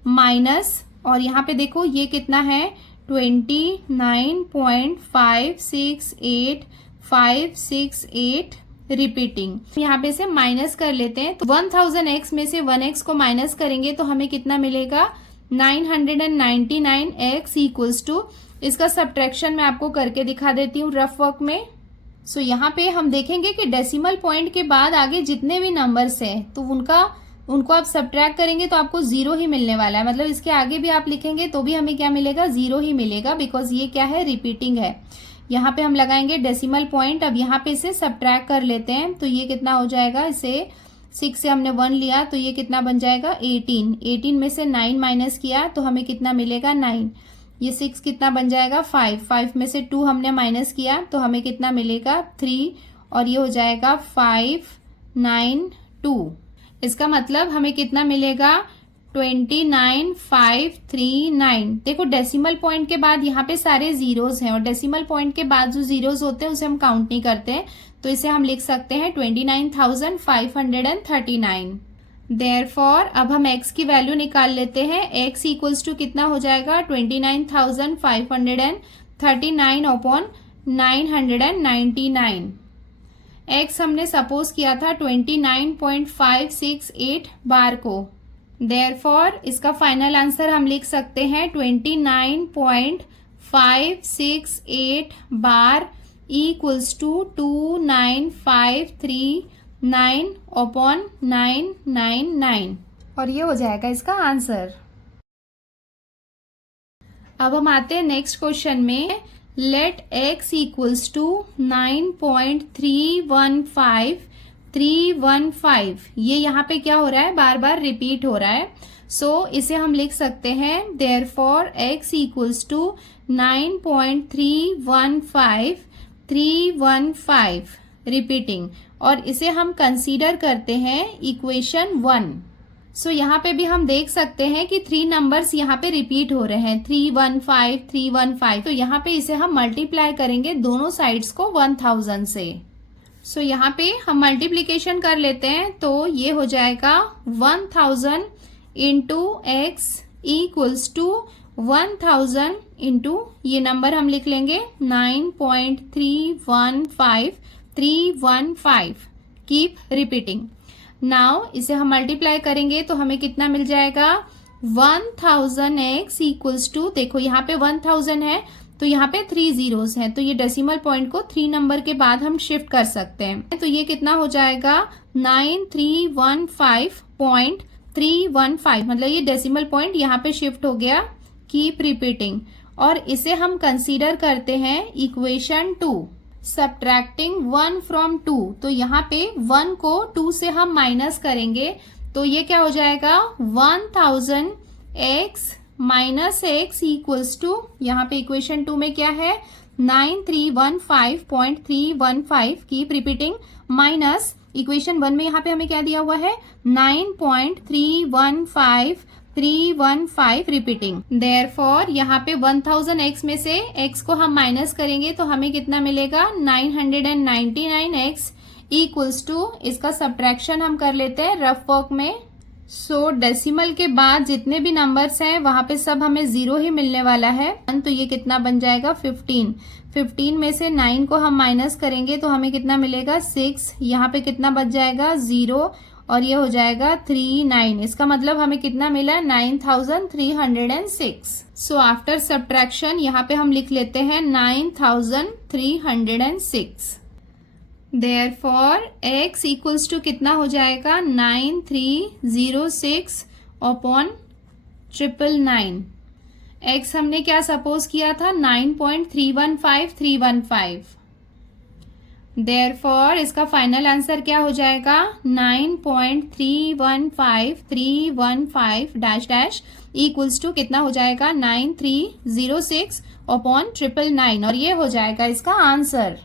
माइनस, और यहाँ पे देखो ये कितना है 29.568 रिपीटिंग। यहाँ पे से माइनस कर लेते हैं तो 1000x में से 1x को माइनस करेंगे तो हमें कितना मिलेगा 999x इक्वल्स टू, इसका सब्ट्रैक्शन मैं आपको करके दिखा देती हूँ रफ वर्क में। सो यहाँ पे हम देखेंगे कि डेसिमल पॉइंट के बाद आगे जितने भी नंबर्स हैं तो उनको आप सब्ट्रैक्ट करेंगे तो आपको 0 ही मिलने वाला है। मतलब इसके आगे भी आप लिखेंगे तो भी हमें क्या मिलेगा, 0 ही मिलेगा, बिकॉज ये क्या है, रिपीटिंग है। यहाँ पे हम लगाएंगे डेसिमल पॉइंट। अब यहाँ पे इसे सब्ट्रैक्ट कर लेते हैं तो ये कितना हो जाएगा, इसे 6 से हमने 1 लिया तो ये कितना बन जाएगा 18। 18 में से 9 माइनस किया तो हमें कितना मिलेगा 9। ये 6 कितना बन जाएगा 5। 5 में से 2 हमने माइनस किया तो हमें कितना मिलेगा 3 और ये हो जाएगा 592। इसका मतलब हमें कितना मिलेगा 29539। देखो डेसिमल पॉइंट के बाद यहाँ पे सारे जीरोस हैं और डेसिमल पॉइंट के बाद जो जीरोस होते हैं उसे हम काउंट नहीं करते हैं, तो इसे हम लिख सकते हैं 29,539। देयरफॉर अब हम x की वैल्यू निकाल लेते हैं। x इक्वल्स टू कितना हो जाएगा 29,539 अपॉन 999। x हमने सपोज किया था 29.568 बार को। देयरफॉर इसका फाइनल आंसर हम लिख सकते हैं 29.568 बार इक्वल्स टू 29539 अपॉन 999 और ये हो जाएगा इसका आंसर। अब हम आते हैं नेक्स्ट क्वेश्चन में। Let x equals to 9.315315। ये यहाँ पे क्या हो रहा है, बार बार रिपीट हो रहा है। सो इसे हम लिख सकते हैं therefore x equals to 9.315315 repeating, और इसे हम कंसीडर करते हैं इक्वेशन 1। सो यहाँ पे भी हम देख सकते हैं कि 3 नंबर्स यहाँ पे रिपीट हो रहे हैं 315 315। तो यहाँ पे इसे हम मल्टीप्लाई करेंगे दोनों साइड्स को 1000 से। सो यहाँ पे हम मल्टीप्लीकेशन कर लेते हैं तो ये हो जाएगा 1000 into X equals to 1000 into ये नंबर हम लिख लेंगे 9.315315। Keep repeating. नाउ इसे हम मल्टीप्लाई करेंगे तो हमें कितना मिल जाएगा 1000x इक्वल्स टू, देखो यहाँ पे 1000 है तो यहाँ पे 3 जीरोस हैं, तो ये डेसिमल पॉइंट को 3 नंबर के बाद हम शिफ्ट कर सकते हैं। तो ये कितना हो जाएगा 9315.315, मतलब ये डेसिमल पॉइंट यहाँ पे शिफ्ट हो गया। Keep repeating. और इसे हम कंसीडर करते हैं इक्वेशन 2। सब्ट्रैक्टिंग 1 फ्रॉम 2, तो यहाँ पे 1 को 2 से हम माइनस करेंगे तो ये क्या हो जाएगा 1000x minus x equals to, यहाँ पे इक्वेशन 2 में क्या है 9315.315। Keep repeating. माइनस इक्वेशन 1 में यहाँ पे हमें क्या दिया हुआ है 9.315315 रिपीटिंग। देयरफॉर यहाँ पे 1000x में से x को हम माइनस करेंगे तो हमें कितना मिलेगा 999x इक्वल्स टू, इसका सब्ट्रैक्शन हम कर लेते हैं रफ वर्क में। सो डेसिमल के बाद जितने भी नंबर्स हैं वहां पे सब हमें 0 ही मिलने वाला है। तो ये कितना बन जाएगा 15। 15 में से 9 को हम माइनस करेंगे तो हमें कितना मिलेगा 6। यहाँ पे कितना बच जाएगा 0 और ये हो जाएगा 39। इसका मतलब हमें कितना मिला 9306। सो आफ्टर सब्ट्रैक्शन यहाँ पे हम लिख लेते हैं 9306। देयरफॉर x इक्वल्स टू कितना हो जाएगा 9306 अपॉन 999। x हमने क्या सपोज किया था 9.315315। देयरफॉर इसका फाइनल आंसर क्या हो जाएगा 9.315315 डैश डैश इक्वल्स टू कितना हो जाएगा 9306 अपॉन 999 और ये हो जाएगा इसका आंसर।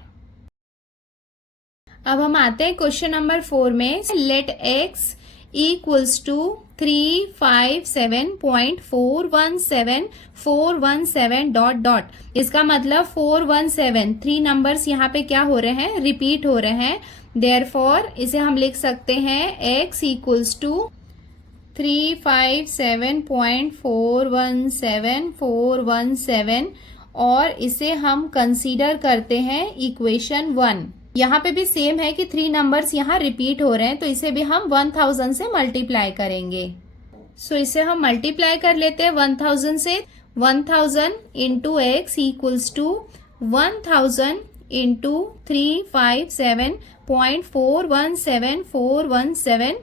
अब हम आते हैं क्वेश्चन नंबर 4 में। Let x equals to 357.417417 dot dot. इसका मतलब 417 3 नंबर्स यहाँ पे क्या हो रहे हैं रिपीट हो रहे हैं। देयरफॉर इसे हम लिख सकते हैं x इक्वल्स टू 357.417417 और इसे हम कंसीडर करते हैं इक्वेशन 1। यहाँ पे भी सेम है कि 3 नंबर्स यहाँ रिपीट हो रहे हैं तो इसे भी हम 1000 से मल्टीप्लाई करेंगे। सो इसे हम मल्टीप्लाई कर लेते हैं 1000 से। 1000 into X equals to 1000 into 357.417417।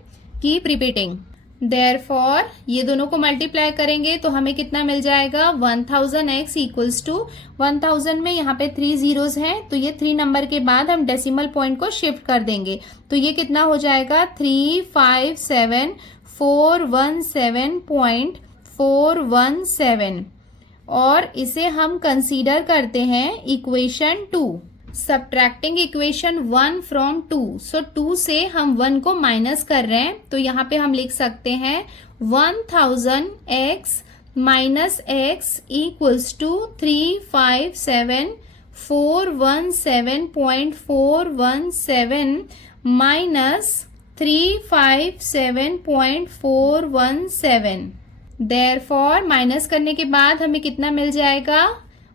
Keep repeating. Therefore ये दोनों को मल्टीप्लाई करेंगे तो हमें कितना मिल जाएगा 1000x इक्वल्स टू 1000 में यहाँ पे 3 जीरोस हैं तो ये 3 नंबर के बाद हम डेसिमल पॉइंट को शिफ्ट कर देंगे तो ये कितना हो जाएगा 357417.417 और इसे हम कंसीडर करते हैं इक्वेशन 2। सब्ट्रैक्टिंग इक्वेशन 1 फ्रॉम 2 सो 2 से हम 1 को माइनस कर रहे हैं तो यहाँ पे हम लिख सकते हैं 1000x minus x equals to 357417.417 minus 357.417। Therefore minus करने के बाद हमें कितना मिल जाएगा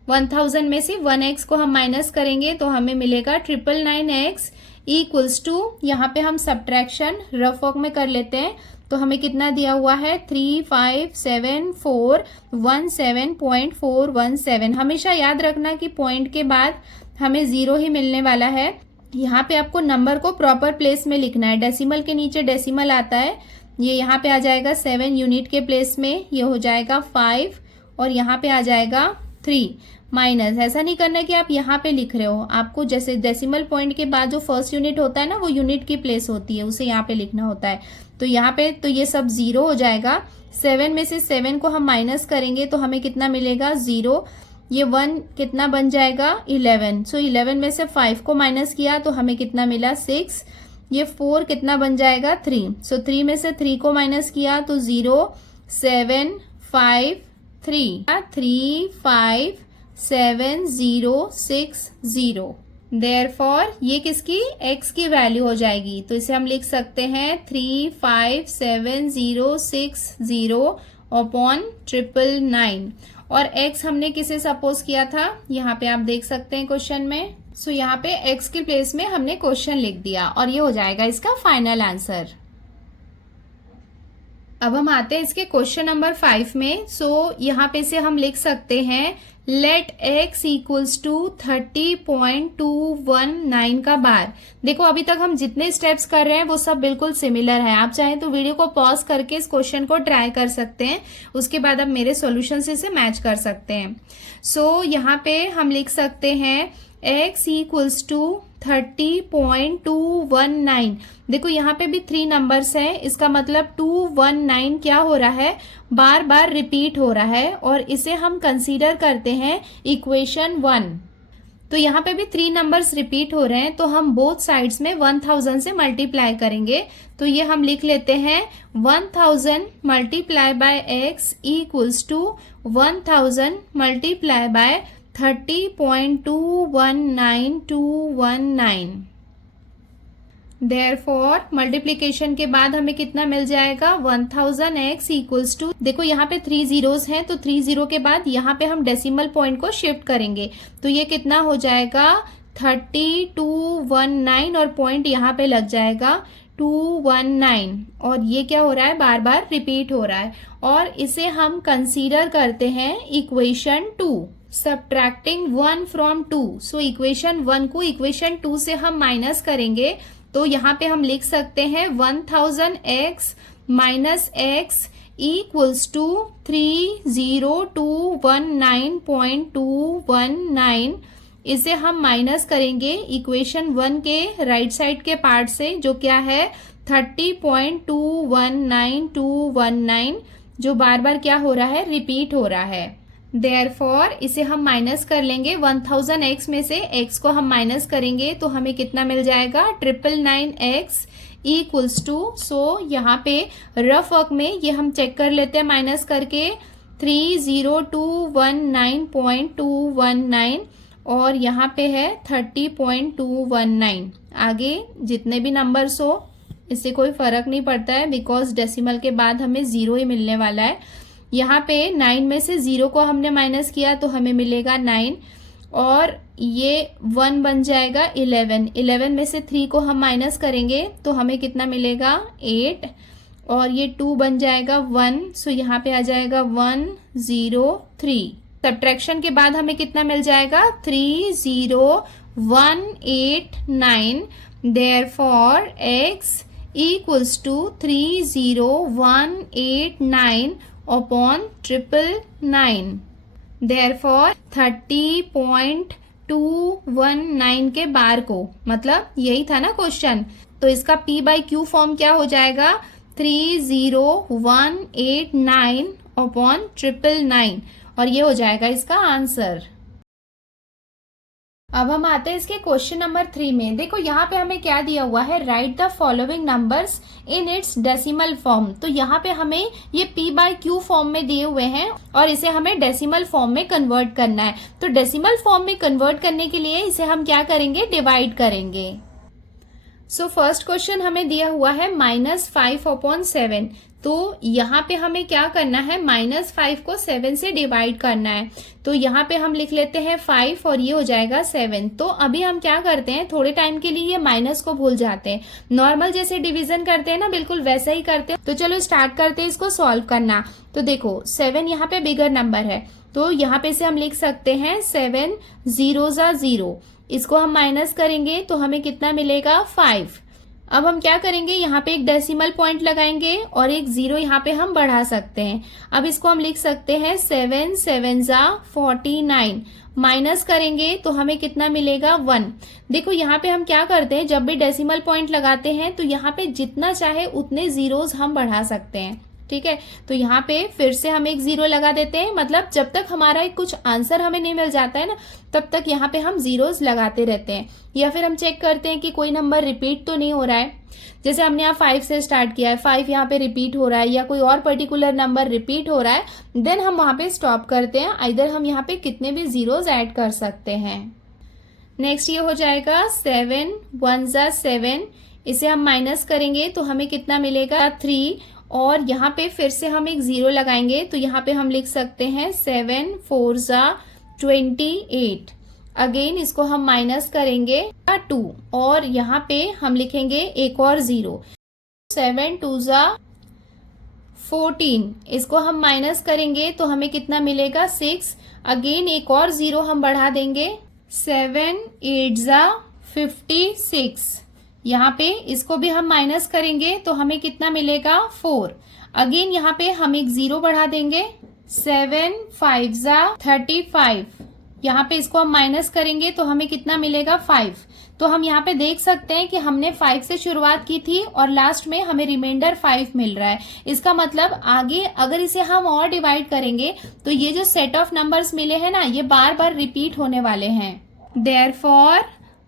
1000 में से 1x को हम माइनस करेंगे तो हमें मिलेगा 999x इक्वल्स टू यहाँ पे हम सब्ट्रैक्शन रफ वर्क में कर लेते हैं तो हमें कितना दिया हुआ है 357417.417। हमेशा याद रखना कि पॉइंट के बाद हमें 0 ही मिलने वाला है। यहाँ पे आपको नंबर को प्रॉपर प्लेस में लिखना है। डेसिमल के नीचे डेसिमल आता है, ये यहाँ पे आ जाएगा 7 यूनिट के प्लेस में, ये हो जाएगा 5 और यहाँ पे आ जाएगा 3 माइनस। ऐसा नहीं करना है कि आप यहाँ पे लिख रहे हो, आपको जैसे डेसिमल पॉइंट के बाद जो फर्स्ट यूनिट होता है ना वो यूनिट की प्लेस होती है, उसे यहाँ पे लिखना होता है। तो यहाँ पे तो ये सब 0 हो जाएगा। 7 में से 7 को हम माइनस करेंगे तो हमें कितना मिलेगा 0। ये 1 कितना बन जाएगा 11। सो 11 में से 5 को माइनस किया तो हमें कितना मिला 6। ये 4 कितना बन जाएगा 3। सो 3 में से 3 को माइनस किया तो 0 7 5 3 3 5 7 0 6 0। देयरफॉर ये किसकी x की वैल्यू हो जाएगी तो इसे हम लिख सकते हैं 35706 अपॉन 999 और x हमने किसे सपोज किया था यहाँ पे आप देख सकते हैं क्वेश्चन में। सो यहाँ पे x के प्लेस में हमने क्वेश्चन लिख दिया और ये हो जाएगा इसका फाइनल आंसर। अब हम आते हैं इसके क्वेश्चन नंबर 5 में। सो यहाँ पे से हम लिख सकते हैं लेट x इक्वल्स टू 30.219 का बार। देखो अभी तक हम जितने स्टेप्स कर रहे हैं वो सब बिल्कुल सिमिलर है। आप चाहें तो वीडियो को पॉज करके इस क्वेश्चन को ट्राई कर सकते हैं, उसके बाद आप मेरे सॉल्यूशन से इसे मैच कर सकते हैं। सो यहाँ पे हम लिख सकते हैं x इक्वल्स टू 30.219। देखो यहाँ पे भी 3 नंबर्स हैं, इसका मतलब 219 क्या हो रहा है, बार बार रिपीट हो रहा है और इसे हम कंसीडर करते हैं इक्वेशन 1। तो यहाँ पे भी 3 नंबर्स रिपीट हो रहे हैं तो हम बोथ साइड्स में 1000 से मल्टीप्लाई करेंगे। तो ये हम लिख लेते हैं 1000 multiply by x equals to 1000 multiply by 30.219219। Therefore multiplication के बाद हमें कितना मिल जाएगा 1000x इक्वल्स टू, देखो यहाँ पे 3 जीरोस हैं तो 3 जीरो के बाद यहाँ पे हम डेसिमल पॉइंट को शिफ्ट करेंगे तो ये कितना हो जाएगा 3219 और पॉइंट यहाँ पे लग जाएगा 219 और ये क्या हो रहा है, बार बार रिपीट हो रहा है और इसे हम कंसीडर करते हैं equation 2। Subtracting 1 from 2। So equation 1 को इक्वेशन 2 से हम माइनस करेंगे तो यहाँ पे हम लिख सकते हैं 1000x minus x equals to 30219.219। इसे हम माइनस करेंगे इक्वेशन 1 के राइट साइड के पार्ट से जो क्या है 30.219219, जो बार बार क्या हो रहा है, रिपीट हो रहा है। देयरफॉर इसे हम माइनस कर लेंगे 1000x में से x को हम माइनस करेंगे तो हमें कितना मिल जाएगा 999x इक्वल्स टू। सो यहाँ पे रफ वर्क में ये हम चेक कर लेते हैं माइनस करके 30219.219 और यहाँ पे है 30.219। आगे जितने भी नंबर्स हो इससे कोई फर्क नहीं पड़ता है बिकॉज डेसिमल के बाद हमें 0 ही मिलने वाला है। यहाँ पे 9 में से 0 को हमने माइनस किया तो हमें मिलेगा 9 और ये 1 बन जाएगा 11। 11 में से 3 को हम माइनस करेंगे तो हमें कितना मिलेगा 8 और ये 2 बन जाएगा 1। सो यहाँ पे आ जाएगा 103। सब्ट्रैक्शन के बाद हमें कितना मिल जाएगा 30189। Therefore x equals to 30189 upon 999। Therefore 30.219 के बार को, मतलब यही था ना क्वेश्चन, तो इसका P बाई Q फॉर्म क्या हो जाएगा 30189 अपॉन 999, और ये हो जाएगा इसका आंसर। अब हम आते हैं इसके क्वेश्चन नंबर 3 में। देखो यहाँ पे हमें क्या दिया हुआ है, right the following numbers in its decimal form. तो यहाँ पे हमें ये P बाई Q फॉर्म में दिए हुए हैं और इसे हमें डेसिमल फॉर्म में कन्वर्ट करना है। तो डेसिमल फॉर्म में कन्वर्ट करने के लिए इसे हम क्या करेंगे, डिवाइड करेंगे। सो फर्स्ट क्वेश्चन हमें दिया हुआ है -5/7। तो यहाँ पे हमें क्या करना है, -5 को 7 से डिवाइड करना है। तो यहाँ पे हम लिख लेते हैं 5 और ये हो जाएगा 7। तो अभी हम क्या करते हैं, थोड़े टाइम के लिए ये माइनस को भूल जाते हैं, नॉर्मल जैसे डिवीजन करते हैं ना, बिल्कुल वैसा ही करते हैं। तो चलो स्टार्ट करते हैं इसको सॉल्व करना। तो देखो 7 यहाँ पे बिगर नंबर है, तो यहाँ पे से हम लिख सकते हैं 7 0 0। इसको हम माइनस करेंगे तो हमें कितना मिलेगा 5। अब हम क्या करेंगे, यहाँ पे एक डेसिमल पॉइंट लगाएंगे और एक 0 यहाँ पे हम बढ़ा सकते हैं। अब इसको हम लिख सकते हैं 7 7 49। माइनस करेंगे तो हमें कितना मिलेगा 1। देखो यहाँ पे हम क्या करते हैं, जब भी डेसिमल पॉइंट लगाते हैं तो यहाँ पे जितना चाहे उतने जीरोस हम बढ़ा सकते हैं, ठीक है। तो यहाँ पे फिर से हम एक 0 लगा देते हैं, मतलब जब तक हमारा एक कुछ आंसर हमें नहीं मिल जाता है ना, तब तक यहाँ पे हम जीरोस लगाते रहते हैं। या फिर हम चेक करते हैं कि कोई नंबर रिपीट तो नहीं हो रहा है, जैसे हमने यहाँ 5 से स्टार्ट किया है, 5 यहाँ पे रिपीट हो रहा है या कोई और पर्टिकुलर नंबर रिपीट हो रहा है, देन हम वहां पे स्टॉप करते हैं। इधर हम यहाँ पे कितने भी जीरोस ऐड कर सकते हैं। नेक्स्ट ये हो जाएगा 7 1 7। इसे हम माइनस करेंगे तो हमें कितना मिलेगा 3, और यहाँ पे फिर से हम एक 0 लगाएंगे तो यहाँ पे हम लिख सकते हैं 7 4 28। अगेन इसको हम माइनस करेंगे 2, और यहाँ पे हम लिखेंगे एक और 0, 7 2 14। इसको हम माइनस करेंगे तो हमें कितना मिलेगा 6। अगेन एक और 0 हम बढ़ा देंगे, 7 8 56। यहाँ पे इसको भी हम माइनस करेंगे तो हमें कितना मिलेगा 4। अगेन यहाँ पे हम एक 0 बढ़ा देंगे, 7 5 35। यहाँ पे इसको हम माइनस करेंगे तो हमें कितना मिलेगा 5। तो हम यहाँ पे देख सकते हैं कि हमने 5 से शुरुआत की थी और लास्ट में हमें रिमाइंडर 5 मिल रहा है। इसका मतलब आगे अगर इसे हम और डिवाइड करेंगे तो ये जो सेट ऑफ नंबर्स मिले हैं ना, ये बार बार रिपीट होने वाले हैं। देयरफॉर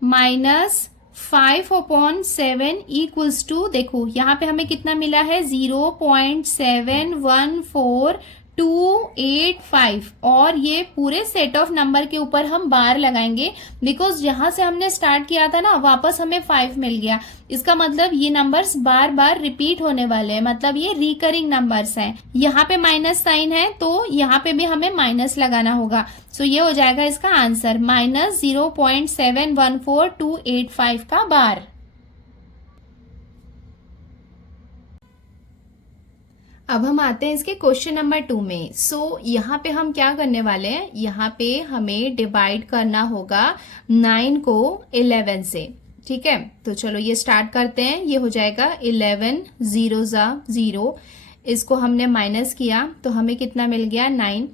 -5/7 इक्वल्स टू, देखो यहाँ पे हमें कितना मिला है 0.71428 और ये पूरे सेट ऑफ नंबर के ऊपर हम बार लगाएंगे, बिकॉज जहां से हमने स्टार्ट किया था ना वापस हमें 5 मिल गया। इसका मतलब ये नंबर्स बार बार रिपीट होने वाले हैं, मतलब ये रिकरिंग नंबर्स हैं। यहाँ पे माइनस साइन है तो यहाँ पे भी हमें माइनस लगाना होगा। सो ये हो जाएगा इसका आंसर -0.714285 का बार। अब हम आते हैं इसके क्वेश्चन नंबर 2 में। सो यहाँ पे हम क्या करने वाले हैं, यहाँ पे हमें डिवाइड करना होगा 9 को 11 से, ठीक है। तो चलो ये स्टार्ट करते हैं। ये हो जाएगा 11 0 0। इसको हमने माइनस किया तो हमें कितना मिल गया 9।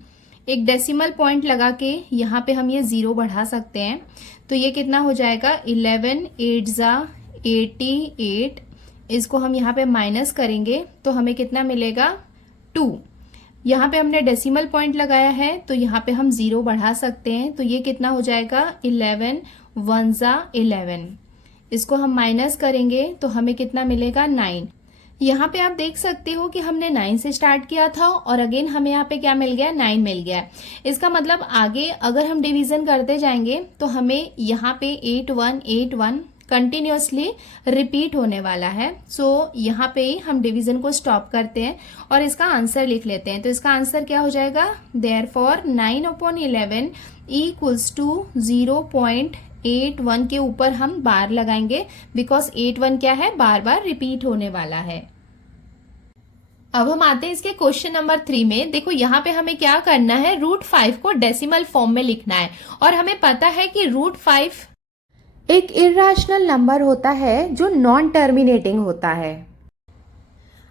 एक डेसिमल पॉइंट लगा के यहाँ पे हम ये 0 बढ़ा सकते हैं, तो ये कितना हो जाएगा 11 8 88। इसको हम यहाँ पे माइनस करेंगे तो हमें कितना मिलेगा 2। यहाँ पे हमने डेसिमल पॉइंट लगाया है तो यहाँ पे हम 0 बढ़ा सकते हैं, तो ये कितना हो जाएगा 11 1 11। इसको हम माइनस करेंगे तो हमें कितना मिलेगा 9। यहाँ पे आप देख सकते हो कि हमने 9 से स्टार्ट किया था और अगेन हमें यहाँ पे क्या मिल गया 9 मिल गया। इसका मतलब आगे अगर हम डिवीजन करते जाएंगे तो हमें यहाँ पे 8 1 8 1 कंटिन्यूसली रिपीट होने वाला है। सो यहाँ पे हम डिवीजन को स्टॉप करते हैं और इसका आंसर लिख लेते हैं। तो इसका आंसर क्या हो जाएगा, देयरफॉर 9/11 इक्वल्स टू 0.81 के ऊपर हम बार लगाएंगे, बिकॉज 81 क्या है, बार बार रिपीट होने वाला है। अब हम आते हैं इसके क्वेश्चन नंबर 3 में। देखो यहाँ पे हमें क्या करना है, √5 को डेसिमल फॉर्म में लिखना है और हमें पता है कि √5 एक इर्रेशनल नंबर होता है जो नॉन टर्मिनेटिंग होता है।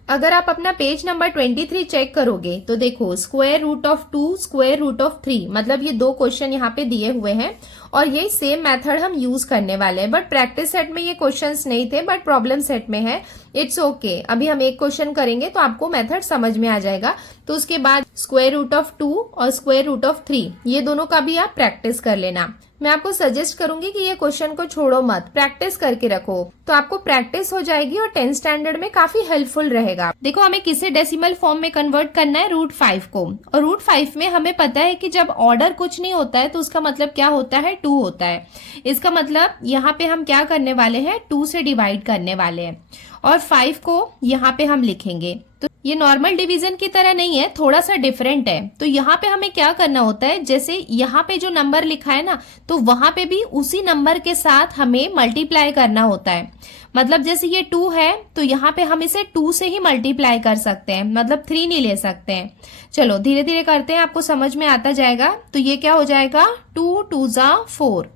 अगर आप अपना पेज नंबर 23 चेक करोगे तो देखो square root of 2, square root of 3, मतलब ये दो क्वेश्चन यहाँ पे दिए हुए हैं और ये सेम मेथड हम यूज करने वाले हैं। बट प्रैक्टिस सेट में ये क्वेश्चंस नहीं थे, बट प्रॉब्लम सेट में है। It's okay. अभी हम एक क्वेश्चन करेंगे तो आपको मेथड समझ में आ जाएगा। तो उसके बाद स्क्वायर रूट ऑफ 2 और स्क्वायर रूट ऑफ 3, ये दोनों का भी आप प्रैक्टिस कर लेना। मैं आपको सजेस्ट करूंगी कि ये क्वेश्चन को छोड़ो मत, प्रैक्टिस करके रखो, तो आपको प्रैक्टिस हो जाएगी और 10th स्टैंडर्ड में काफी हेल्पफुल रहेगा। देखो हमें किसे डेसिमल फॉर्म में कन्वर्ट करना है, रूट 5 को। और रूट 5 में हमें पता है कि जब ऑर्डर कुछ नहीं होता है तो उसका मतलब क्या होता है, 2 होता है। इसका मतलब यहाँ पे हम क्या करने वाले हैं, 2 से डिवाइड करने वाले हैं और 5 को यहाँ पे हम लिखेंगे। तो ये नॉर्मल डिवीजन की तरह नहीं है, थोड़ा सा डिफरेंट है। तो यहाँ पे हमें क्या करना होता है, जैसे यहाँ पे जो नंबर लिखा है ना, तो वहां पे भी उसी नंबर के साथ हमें मल्टीप्लाई करना होता है। मतलब जैसे ये 2 है तो यहाँ पे हम इसे 2 से ही मल्टीप्लाई कर सकते हैं, मतलब 3 नहीं ले सकते हैं। चलो धीरे धीरे करते हैं, आपको समझ में आता जाएगा। तो ये क्या हो जाएगा, 2 2 जा 4।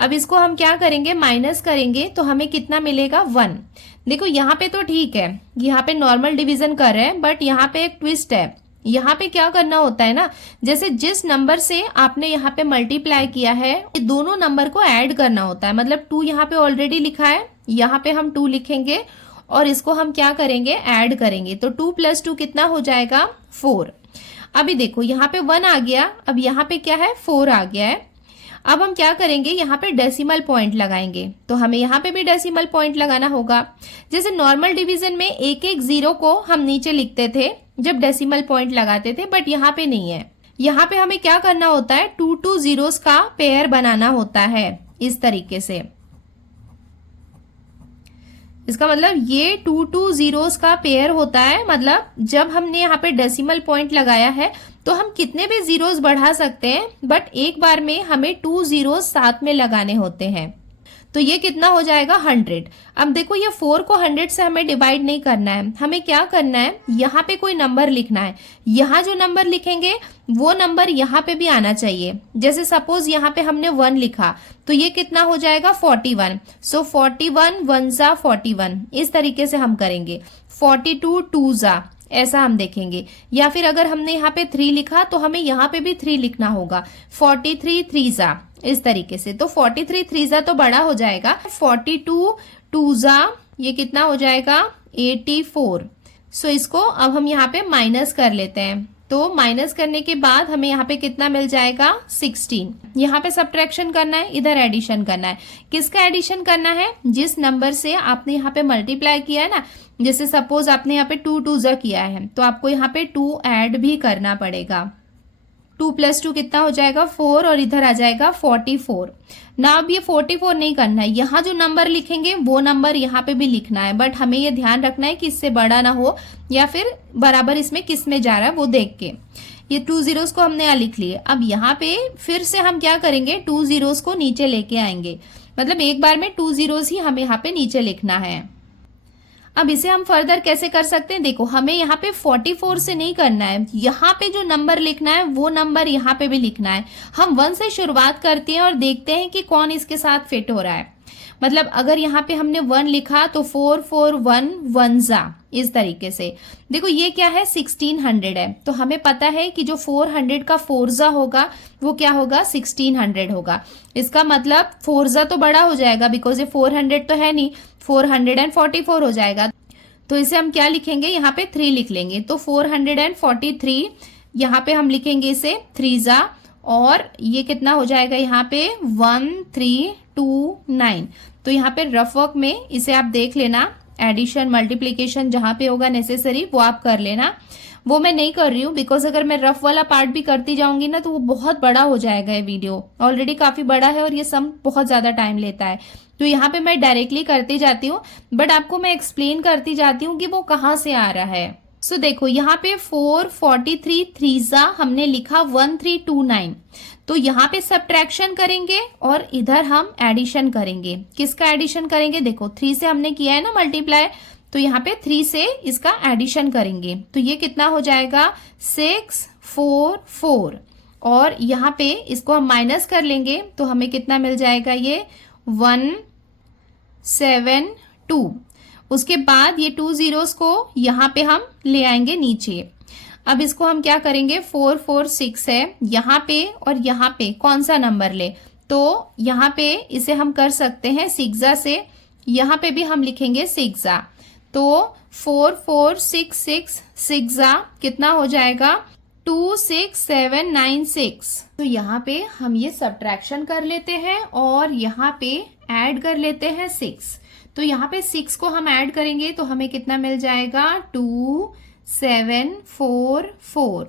अब इसको हम क्या करेंगे, माइनस करेंगे तो हमें कितना मिलेगा, 1। देखो यहाँ पे तो ठीक है, यहाँ पे नॉर्मल डिवीजन कर रहे हैं, बट यहाँ पे एक ट्विस्ट है। यहाँ पे क्या करना होता है ना, जैसे जिस नंबर से आपने यहाँ पे मल्टीप्लाई किया है, ये दोनों नंबर को ऐड करना होता है। मतलब 2 यहाँ पे ऑलरेडी लिखा है, यहाँ पे हम 2 लिखेंगे और इसको हम क्या करेंगे, ऐड करेंगे। तो 2 + 2 कितना हो जाएगा, 4। अभी देखो यहाँ पे 1 आ गया, अब यहाँ पे क्या है, 4 आ गया है। अब हम क्या करेंगे, यहाँ पे डेसिमल पॉइंट लगाएंगे। तो हमें यहाँ पे भी डेसिमल पॉइंट लगाना होगा। जैसे नॉर्मल डिवीजन में एक एक जीरो को हम नीचे लिखते थे जब डेसिमल पॉइंट लगाते थे, बट यहाँ पे नहीं है। यहाँ पे हमें क्या करना होता है, 2 2 जीरोस का पेयर बनाना होता है इस तरीके से। इसका मतलब ये 2 2 जीरोस का पेयर होता है। मतलब जब हमने यहाँ पे डेसिमल पॉइंट लगाया है तो हम कितने भी जीरोस बढ़ा सकते हैं, बट एक बार में हमें 2 जीरोस साथ में लगाने होते हैं। तो ये कितना हो जाएगा, 100। अब देखो ये 4 को 100 से हमें डिवाइड नहीं करना है, हमें क्या करना है, यहाँ पे कोई नंबर लिखना है। यहाँ जो नंबर लिखेंगे वो नंबर यहाँ पे भी आना चाहिए। जैसे सपोज यहाँ पे हमने 1 लिखा तो ये कितना हो जाएगा, 41। सो 41 1 जा 41, इस तरीके से हम करेंगे। 42 2 जा, ऐसा हम देखेंगे। या फिर अगर हमने यहाँ पे 3 लिखा तो हमें यहाँ पे भी 3 लिखना होगा। 43 3 जा, इस तरीके से। तो 43 3 जा तो बड़ा हो जाएगा। 42 2 जा, ये कितना हो जाएगा, 84। सो इसको अब हम यहाँ पे माइनस कर लेते हैं। तो माइनस करने के बाद हमें यहाँ पे कितना मिल जाएगा, 16। यहाँ पे सब्ट्रैक्शन करना है, इधर एडिशन करना है। किसका एडिशन करना है, जिस नंबर से आपने यहाँ पे मल्टीप्लाई किया है ना। जैसे सपोज आपने यहाँ पे 2 2 जा किया है तो आपको यहाँ पे 2 ऐड भी करना पड़ेगा। 2 + 2 कितना हो जाएगा, 4, और इधर आ जाएगा 44। ना अब ये 44 नहीं करना है, यहाँ जो नंबर लिखेंगे वो नंबर यहाँ पे भी लिखना है। बट हमें ये ध्यान रखना है कि इससे बड़ा ना हो या फिर बराबर इसमें किस में जा रहा है वो देख के। ये 2 जीरोस को हमने यहाँ लिख लिए। अब यहाँ पे फिर से हम क्या करेंगे, 2 जीरोस को नीचे लेके आएंगे। मतलब एक बार में 2 जीरोस ही हमें यहाँ पे नीचे लिखना है। अब इसे हम फर्दर कैसे कर सकते हैं, देखो हमें यहाँ पे 44 से नहीं करना है, यहाँ पे जो नंबर लिखना है वो नंबर यहाँ पे भी लिखना है। हम 1 से शुरुआत करते हैं और देखते हैं कि कौन इसके साथ फिट हो रहा है। मतलब अगर यहाँ पे हमने 1 लिखा तो 4 4 1 1 जा, इस तरीके से। देखो ये क्या है, 1600 है। तो हमें पता है कि जो 400 का 4 जा होगा वो क्या होगा, 1600 होगा। इसका मतलब 4 जा तो बड़ा हो जाएगा, बिकॉज ये 400 तो है नहीं, 444 हो जाएगा। तो इसे हम क्या लिखेंगे, यहाँ पे 3 लिख लेंगे। तो 443, यहाँ पे हम लिखेंगे इसे 3 जा, और ये कितना हो जाएगा यहाँ पे 1329। तो यहाँ पे रफ वर्क में इसे आप देख लेना, एडिशन मल्टीप्लीकेशन जहाँ पे होगा नेसेसरी वो आप कर लेना। वो मैं नहीं कर रही हूँ बिकॉज अगर मैं रफ वाला पार्ट भी करती जाऊंगी ना तो वो बहुत बड़ा हो जाएगा। ये वीडियो ऑलरेडी काफी बड़ा है और ये सम बहुत ज्यादा टाइम लेता है। तो यहाँ पे मैं डायरेक्टली करती जाती हूँ, बट आपको मैं एक्सप्लेन करती जाती हूँ कि वो कहाँ से आ रहा है। सो देखो यहाँ पे 443 3 जा हमने लिखा 1329। तो यहाँ पे सब्ट्रैक्शन करेंगे और इधर हम एडिशन करेंगे। किसका एडिशन करेंगे, देखो 3 से हमने किया है ना मल्टीप्लाई, तो यहाँ पे 3 से इसका एडिशन करेंगे। तो ये कितना हो जाएगा 644, और यहाँ पे इसको हम माइनस कर लेंगे तो हमें कितना मिल जाएगा, ये 172। उसके बाद ये 2 जीरोस को यहाँ पे हम ले आएंगे नीचे। अब इसको हम क्या करेंगे, 446 है यहाँ पे और यहाँ पे कौन सा नंबर ले, तो यहाँ पे इसे हम कर सकते हैं सिक्सा से, यहाँ पे भी हम लिखेंगे सिक्सा। तो 4466 सिक्सा कितना हो जाएगा, 26796। तो यहाँ पे हम ये सब्ट्रैक्शन कर लेते हैं और यहाँ पे ऐड कर लेते हैं 6। तो यहाँ पे 6 को हम ऐड करेंगे तो हमें कितना मिल जाएगा, 2744।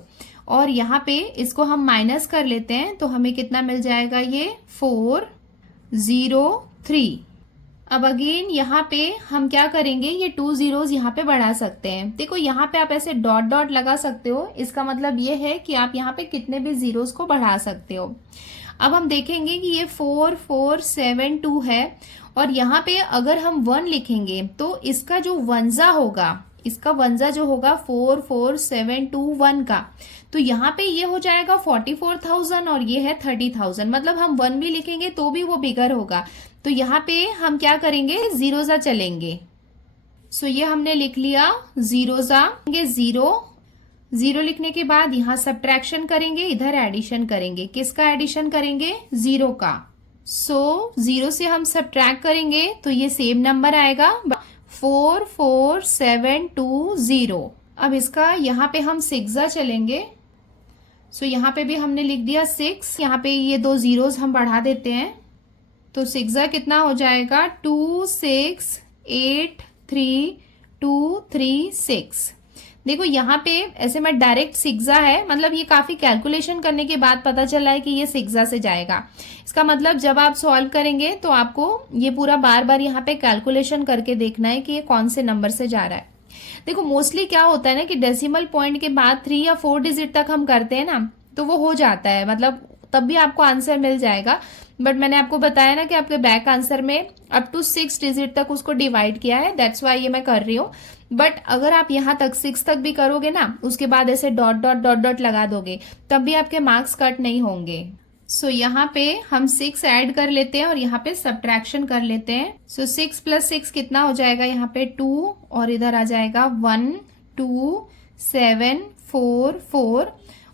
और यहाँ पे इसको हम माइनस कर लेते हैं तो हमें कितना मिल जाएगा, ये 403। अब अगेन यहाँ पे हम क्या करेंगे, ये 2 जीरोस यहाँ पे बढ़ा सकते हैं। देखो यहाँ पे आप ऐसे डॉट डॉट लगा सकते हो, इसका मतलब ये है कि आप यहाँ पे कितने भी जीरोस को बढ़ा सकते हो। अब हम देखेंगे कि ये 4472 है और यहाँ पे अगर हम 1 लिखेंगे तो इसका जो वंजा होगा, इसका वंजा जो होगा 44721 का, तो यहाँ पे ये हो जाएगा 44,000 और ये है 30,000। मतलब हम 1 भी लिखेंगे तो भी वो बिगर होगा। तो यहाँ पे हम क्या करेंगे, जीरोजा चलेंगे। सो ये हमने लिख लिया जीरोजा, जीरो लिखने के बाद यहाँ सब्ट्रैक्शन करेंगे, इधर एडिशन करेंगे। किसका एडिशन करेंगे, जीरो का। सो जीरो से हम सब्ट्रैक्ट करेंगे तो ये सेम नंबर आएगा 44720। अब इसका यहाँ पे हम सिक्सा चलेंगे। सो यहाँ पे भी हमने लिख दिया 6, यहाँ पे ये 2 जीरोस हम बढ़ा देते हैं तो सिक्सा कितना हो जाएगा, 2683236। देखो यहाँ पे ऐसे में डायरेक्ट सिक्सा है, मतलब ये काफी कैलकुलेशन करने के बाद पता चला है कि ये सिक्सा से जाएगा। इसका मतलब जब आप सॉल्व करेंगे तो आपको ये पूरा बार बार यहाँ पे कैलकुलेशन करके देखना है कि ये कौन से नंबर से जा रहा है। देखो मोस्टली क्या होता है ना कि डेसिमल पॉइंट के बाद 3 या 4 डिजिट तक हम करते हैं ना, तो वो हो जाता है, मतलब तब भी आपको आंसर मिल जाएगा। बट मैंने आपको बताया ना कि आपके बैक आंसर में अप टू 6 डिजिट तक उसको डिवाइड किया है, दैट्स वाई ये मैं कर रही हूँ। बट अगर आप यहाँ तक 6 तक भी करोगे ना, उसके बाद ऐसे डॉट डॉट डॉट डॉट लगा दोगे, तब भी आपके मार्क्स कट नहीं होंगे। सो यहाँ पे हम 6 ऐड कर लेते हैं और यहाँ पे सब्ट्रैक्शन कर लेते हैं। सो 6 + 6 कितना हो जाएगा, यहाँ पे 2 और इधर आ जाएगा 12744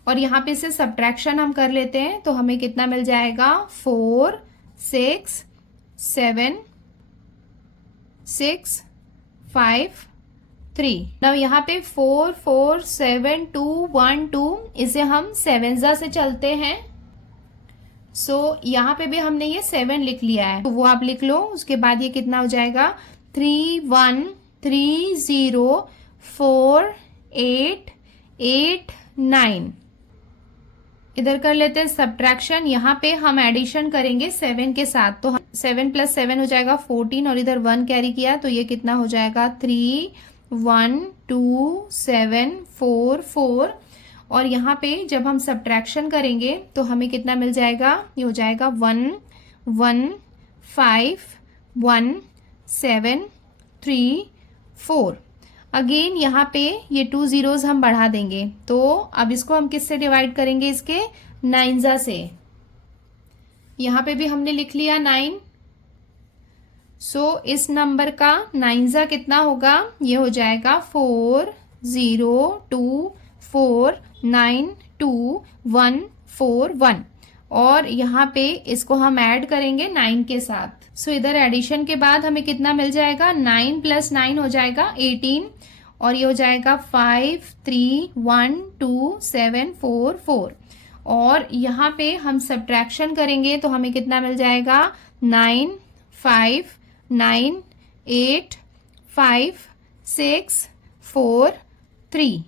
और यहाँ पे से सब्ट्रैक्शन हम कर लेते हैं तो हमें कितना मिल जाएगा, 46763। अब यहाँ पे 447212, इसे हम 7 से चलते हैं। सो यहाँ पे भी हमने ये 7 लिख लिया है, तो वो आप लिख लो। उसके बाद ये कितना हो जाएगा, 31304889। इधर कर लेते हैं सब्ट्रैक्शन। यहाँ पे हम एडिशन करेंगे 7 के साथ, तो 7 + 7 हो जाएगा 14 और इधर 1 कैरी किया तो ये कितना हो जाएगा, 312744। और यहाँ पे जब हम सब्ट्रैक्शन करेंगे तो हमें कितना मिल जाएगा, ये हो जाएगा 1151734। अगेन यहाँ पे ये 2 जीरोस हम बढ़ा देंगे, तो अब इसको हम किससे डिवाइड करेंगे, इसके 9 से। यहाँ पे भी हमने लिख लिया 9। सो इस नंबर का 9 कितना होगा, ये हो जाएगा 4024924141। और यहाँ पे इसको हम ऐड करेंगे 9 के साथ। सो इधर एडिशन के बाद हमें कितना मिल जाएगा, 9 + 9 हो जाएगा 18 और ये हो जाएगा 53127444। और यहाँ पे हम सब्ट्रैक्शन करेंगे तो हमें कितना मिल जाएगा, 95985643।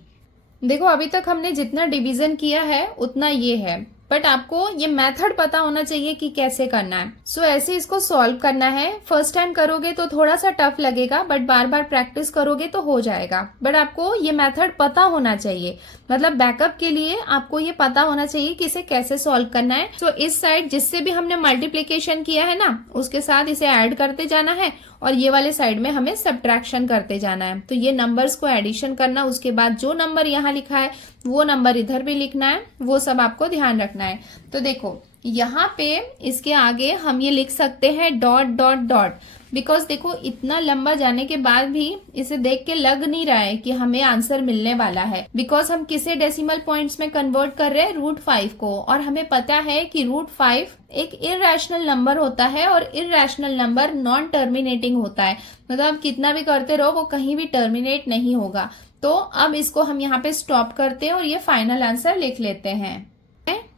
देखो अभी तक हमने जितना डिवीजन किया है उतना ये है, बट आपको ये मेथड पता होना चाहिए कि कैसे करना है। सो ऐसे इसको सॉल्व करना है। फर्स्ट टाइम करोगे तो थोड़ा सा टफ लगेगा, बट बार बार प्रैक्टिस करोगे तो हो जाएगा। बट आपको ये मेथड पता होना चाहिए, मतलब बैकअप के लिए आपको ये पता होना चाहिए कि इसे कैसे सॉल्व करना है। सो इस साइड जिससे भी हमने मल्टीप्लीकेशन किया है ना, उसके साथ इसे ऐड करते जाना है और ये वाले साइड में हमें सब्ट्रैक्शन करते जाना है। तो ये नंबर्स को एडिशन करना, उसके बाद जो नंबर यहाँ लिखा है वो नंबर इधर भी लिखना है, वो सब आपको ध्यान रखना है। तो देखो यहाँ पे इसके आगे हम ये लिख सकते हैं डॉट डॉट डॉट, बिकॉज देखो इतना लंबा जाने के बाद भी इसे देख के लग नहीं रहा है कि हमें आंसर मिलने वाला है, बिकॉज हम किसे डेसिमल पॉइंट्स में कन्वर्ट कर रहे हैं, √5 को, और हमें पता है कि √5 एक इररेशनल नंबर होता है और इररेशनल नंबर नॉन टर्मिनेटिंग होता है, मतलब कितना भी करते रहो वो कहीं भी टर्मिनेट नहीं होगा। तो अब इसको हम यहाँ पे स्टॉप करते हैं और ये फाइनल आंसर लिख लेते हैं।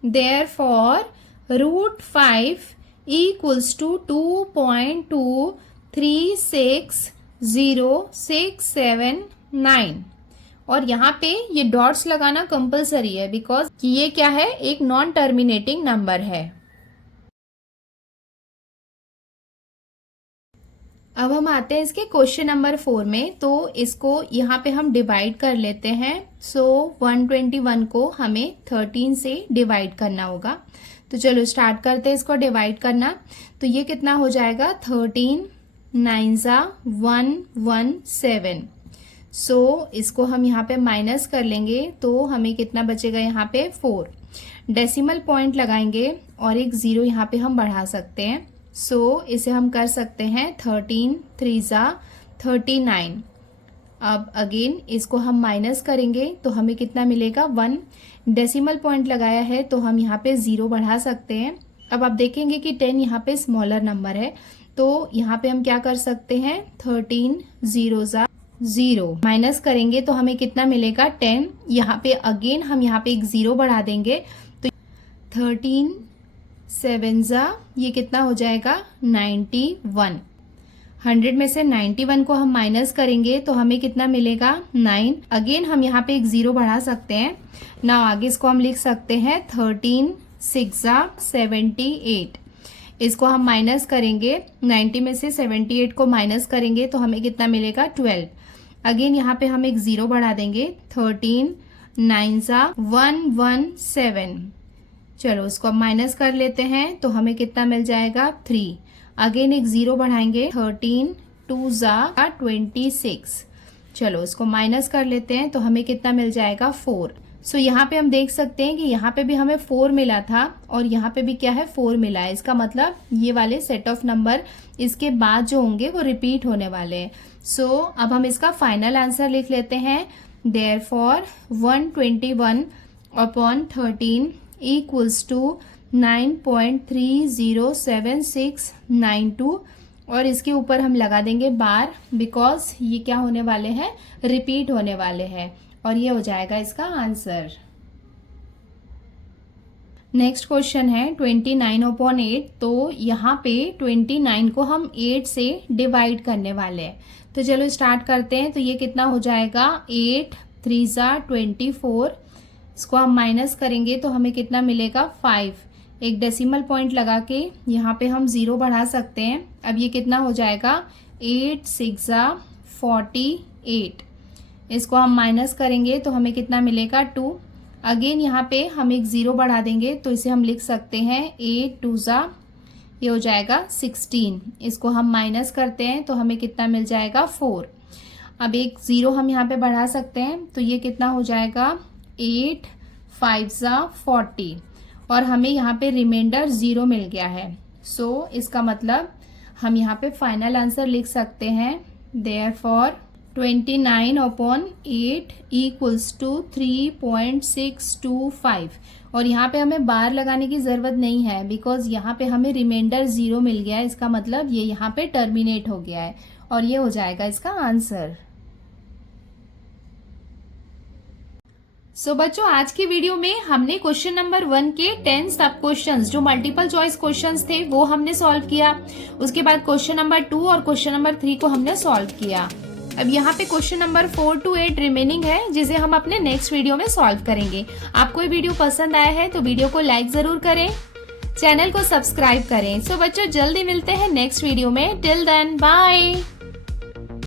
Therefore, √5 equals to 2.236069, और यहाँ पे ये डॉट्स लगाना कंपलसरी है बिकॉज ये क्या है, एक नॉन टर्मिनेटिंग नंबर है। अब हम आते हैं इसके क्वेश्चन नंबर 4 में। तो इसको यहाँ पे हम डिवाइड कर लेते हैं। सो 121 को हमें 13 से डिवाइड करना होगा। तो चलो स्टार्ट करते हैं इसको डिवाइड करना। तो ये कितना हो जाएगा, 13 9 117। सो इसको हम यहाँ पे माइनस कर लेंगे तो हमें कितना बचेगा, यहाँ पे 4। डेसिमल पॉइंट लगाएंगे और एक 0 यहाँ पे हम बढ़ा सकते हैं। सो इसे हम कर सकते हैं 13 3 39। अब अगेन इसको हम माइनस करेंगे तो हमें कितना मिलेगा, 1। डेसिमल पॉइंट लगाया है तो हम यहाँ पे 0 बढ़ा सकते हैं। अब आप देखेंगे कि 10 यहाँ पे स्मॉलर नंबर है, तो यहाँ पे हम क्या कर सकते हैं, 13 0 0 माइनस करेंगे तो हमें कितना मिलेगा, 10। यहाँ पे अगेन हम यहाँ पे एक 0 बढ़ा देंगे तो 13 7 ये कितना हो जाएगा, 91। 100 में से 91 को हम माइनस करेंगे तो हमें कितना मिलेगा, 9। अगेन हम यहाँ पे एक 0 बढ़ा सकते हैं ना। आगे इसको हम लिख सकते हैं 13 6 78। इसको हम माइनस करेंगे, 90 में से 78 को माइनस करेंगे तो हमें कितना मिलेगा, 12। अगेन यहाँ पे हम एक 0 बढ़ा देंगे, 13 9 117। चलो उसको माइनस कर लेते हैं तो हमें कितना मिल जाएगा, 3। अगेन एक 0 बढ़ाएंगे, 13 2 26। चलो इसको माइनस कर लेते हैं तो हमें कितना मिल जाएगा, 4। सो यहाँ पे हम देख सकते हैं कि यहाँ पे भी हमें 4 मिला था और यहाँ पे भी क्या है, 4 मिला है। इसका मतलब ये वाले सेट ऑफ नंबर इसके बाद जो होंगे वो रिपीट होने वाले हैं। सो अब हम इसका फाइनल आंसर लिख लेते हैं। देयरफॉर 121/13 इक्वल्स टू 9.307692, और इसके ऊपर हम लगा देंगे बार, बिकॉज ये क्या होने वाले हैं, रिपीट होने वाले हैं, और ये हो जाएगा इसका आंसर। नेक्स्ट क्वेश्चन है 29/8। तो यहाँ पे 29 को हम 8 से डिवाइड करने वाले हैं। तो चलो स्टार्ट करते हैं। तो ये कितना हो जाएगा, 8 3 24। इसको हम माइनस करेंगे तो हमें कितना मिलेगा, 5। एक डेसिमल पॉइंट लगा के यहाँ पे हम 0 बढ़ा सकते हैं। अब ये कितना हो जाएगा, 8 6 48। इसको हम माइनस करेंगे तो हमें कितना मिलेगा, 2। अगेन यहाँ पे हम एक 0 बढ़ा देंगे तो इसे हम लिख सकते हैं 8 2 ये हो जाएगा 16। इसको हम माइनस करते हैं तो हमें कितना मिल जाएगा, 4। अब एक 0 हम यहाँ पे बढ़ा सकते हैं तो ये कितना हो जाएगा, 8 5 40, और हमें यहाँ पे रिमाइंडर 0 मिल गया है। सो इसका मतलब हम यहाँ पे फाइनल आंसर लिख सकते हैं। देयरफॉर 29/8 इक्वल्स टू 3.625, और यहाँ पे हमें बार लगाने की जरूरत नहीं है बिकॉज यहाँ पे हमें रिमाइंडर 0 मिल गया है। इसका मतलब ये यहाँ पे टर्मिनेट हो गया है, और ये हो जाएगा इसका आंसर। सो बच्चों, आज की वीडियो में हमने क्वेश्चन नंबर 1 के 10 सब क्वेश्चंस जो मल्टीपल चॉइस क्वेश्चंस थे वो हमने सॉल्व किया। उसके बाद क्वेश्चन नंबर 2 और क्वेश्चन नंबर 3 को हमने सॉल्व किया। अब यहाँ पे क्वेश्चन नंबर 4 to 8 रिमेनिंग है, जिसे हम अपने नेक्स्ट वीडियो में सॉल्व करेंगे। आपको ये वीडियो पसंद आया है तो वीडियो को लाइक जरूर करें, चैनल को सब्सक्राइब करें। सो बच्चों, जल्दी मिलते हैं नेक्स्ट वीडियो में। Till then bye.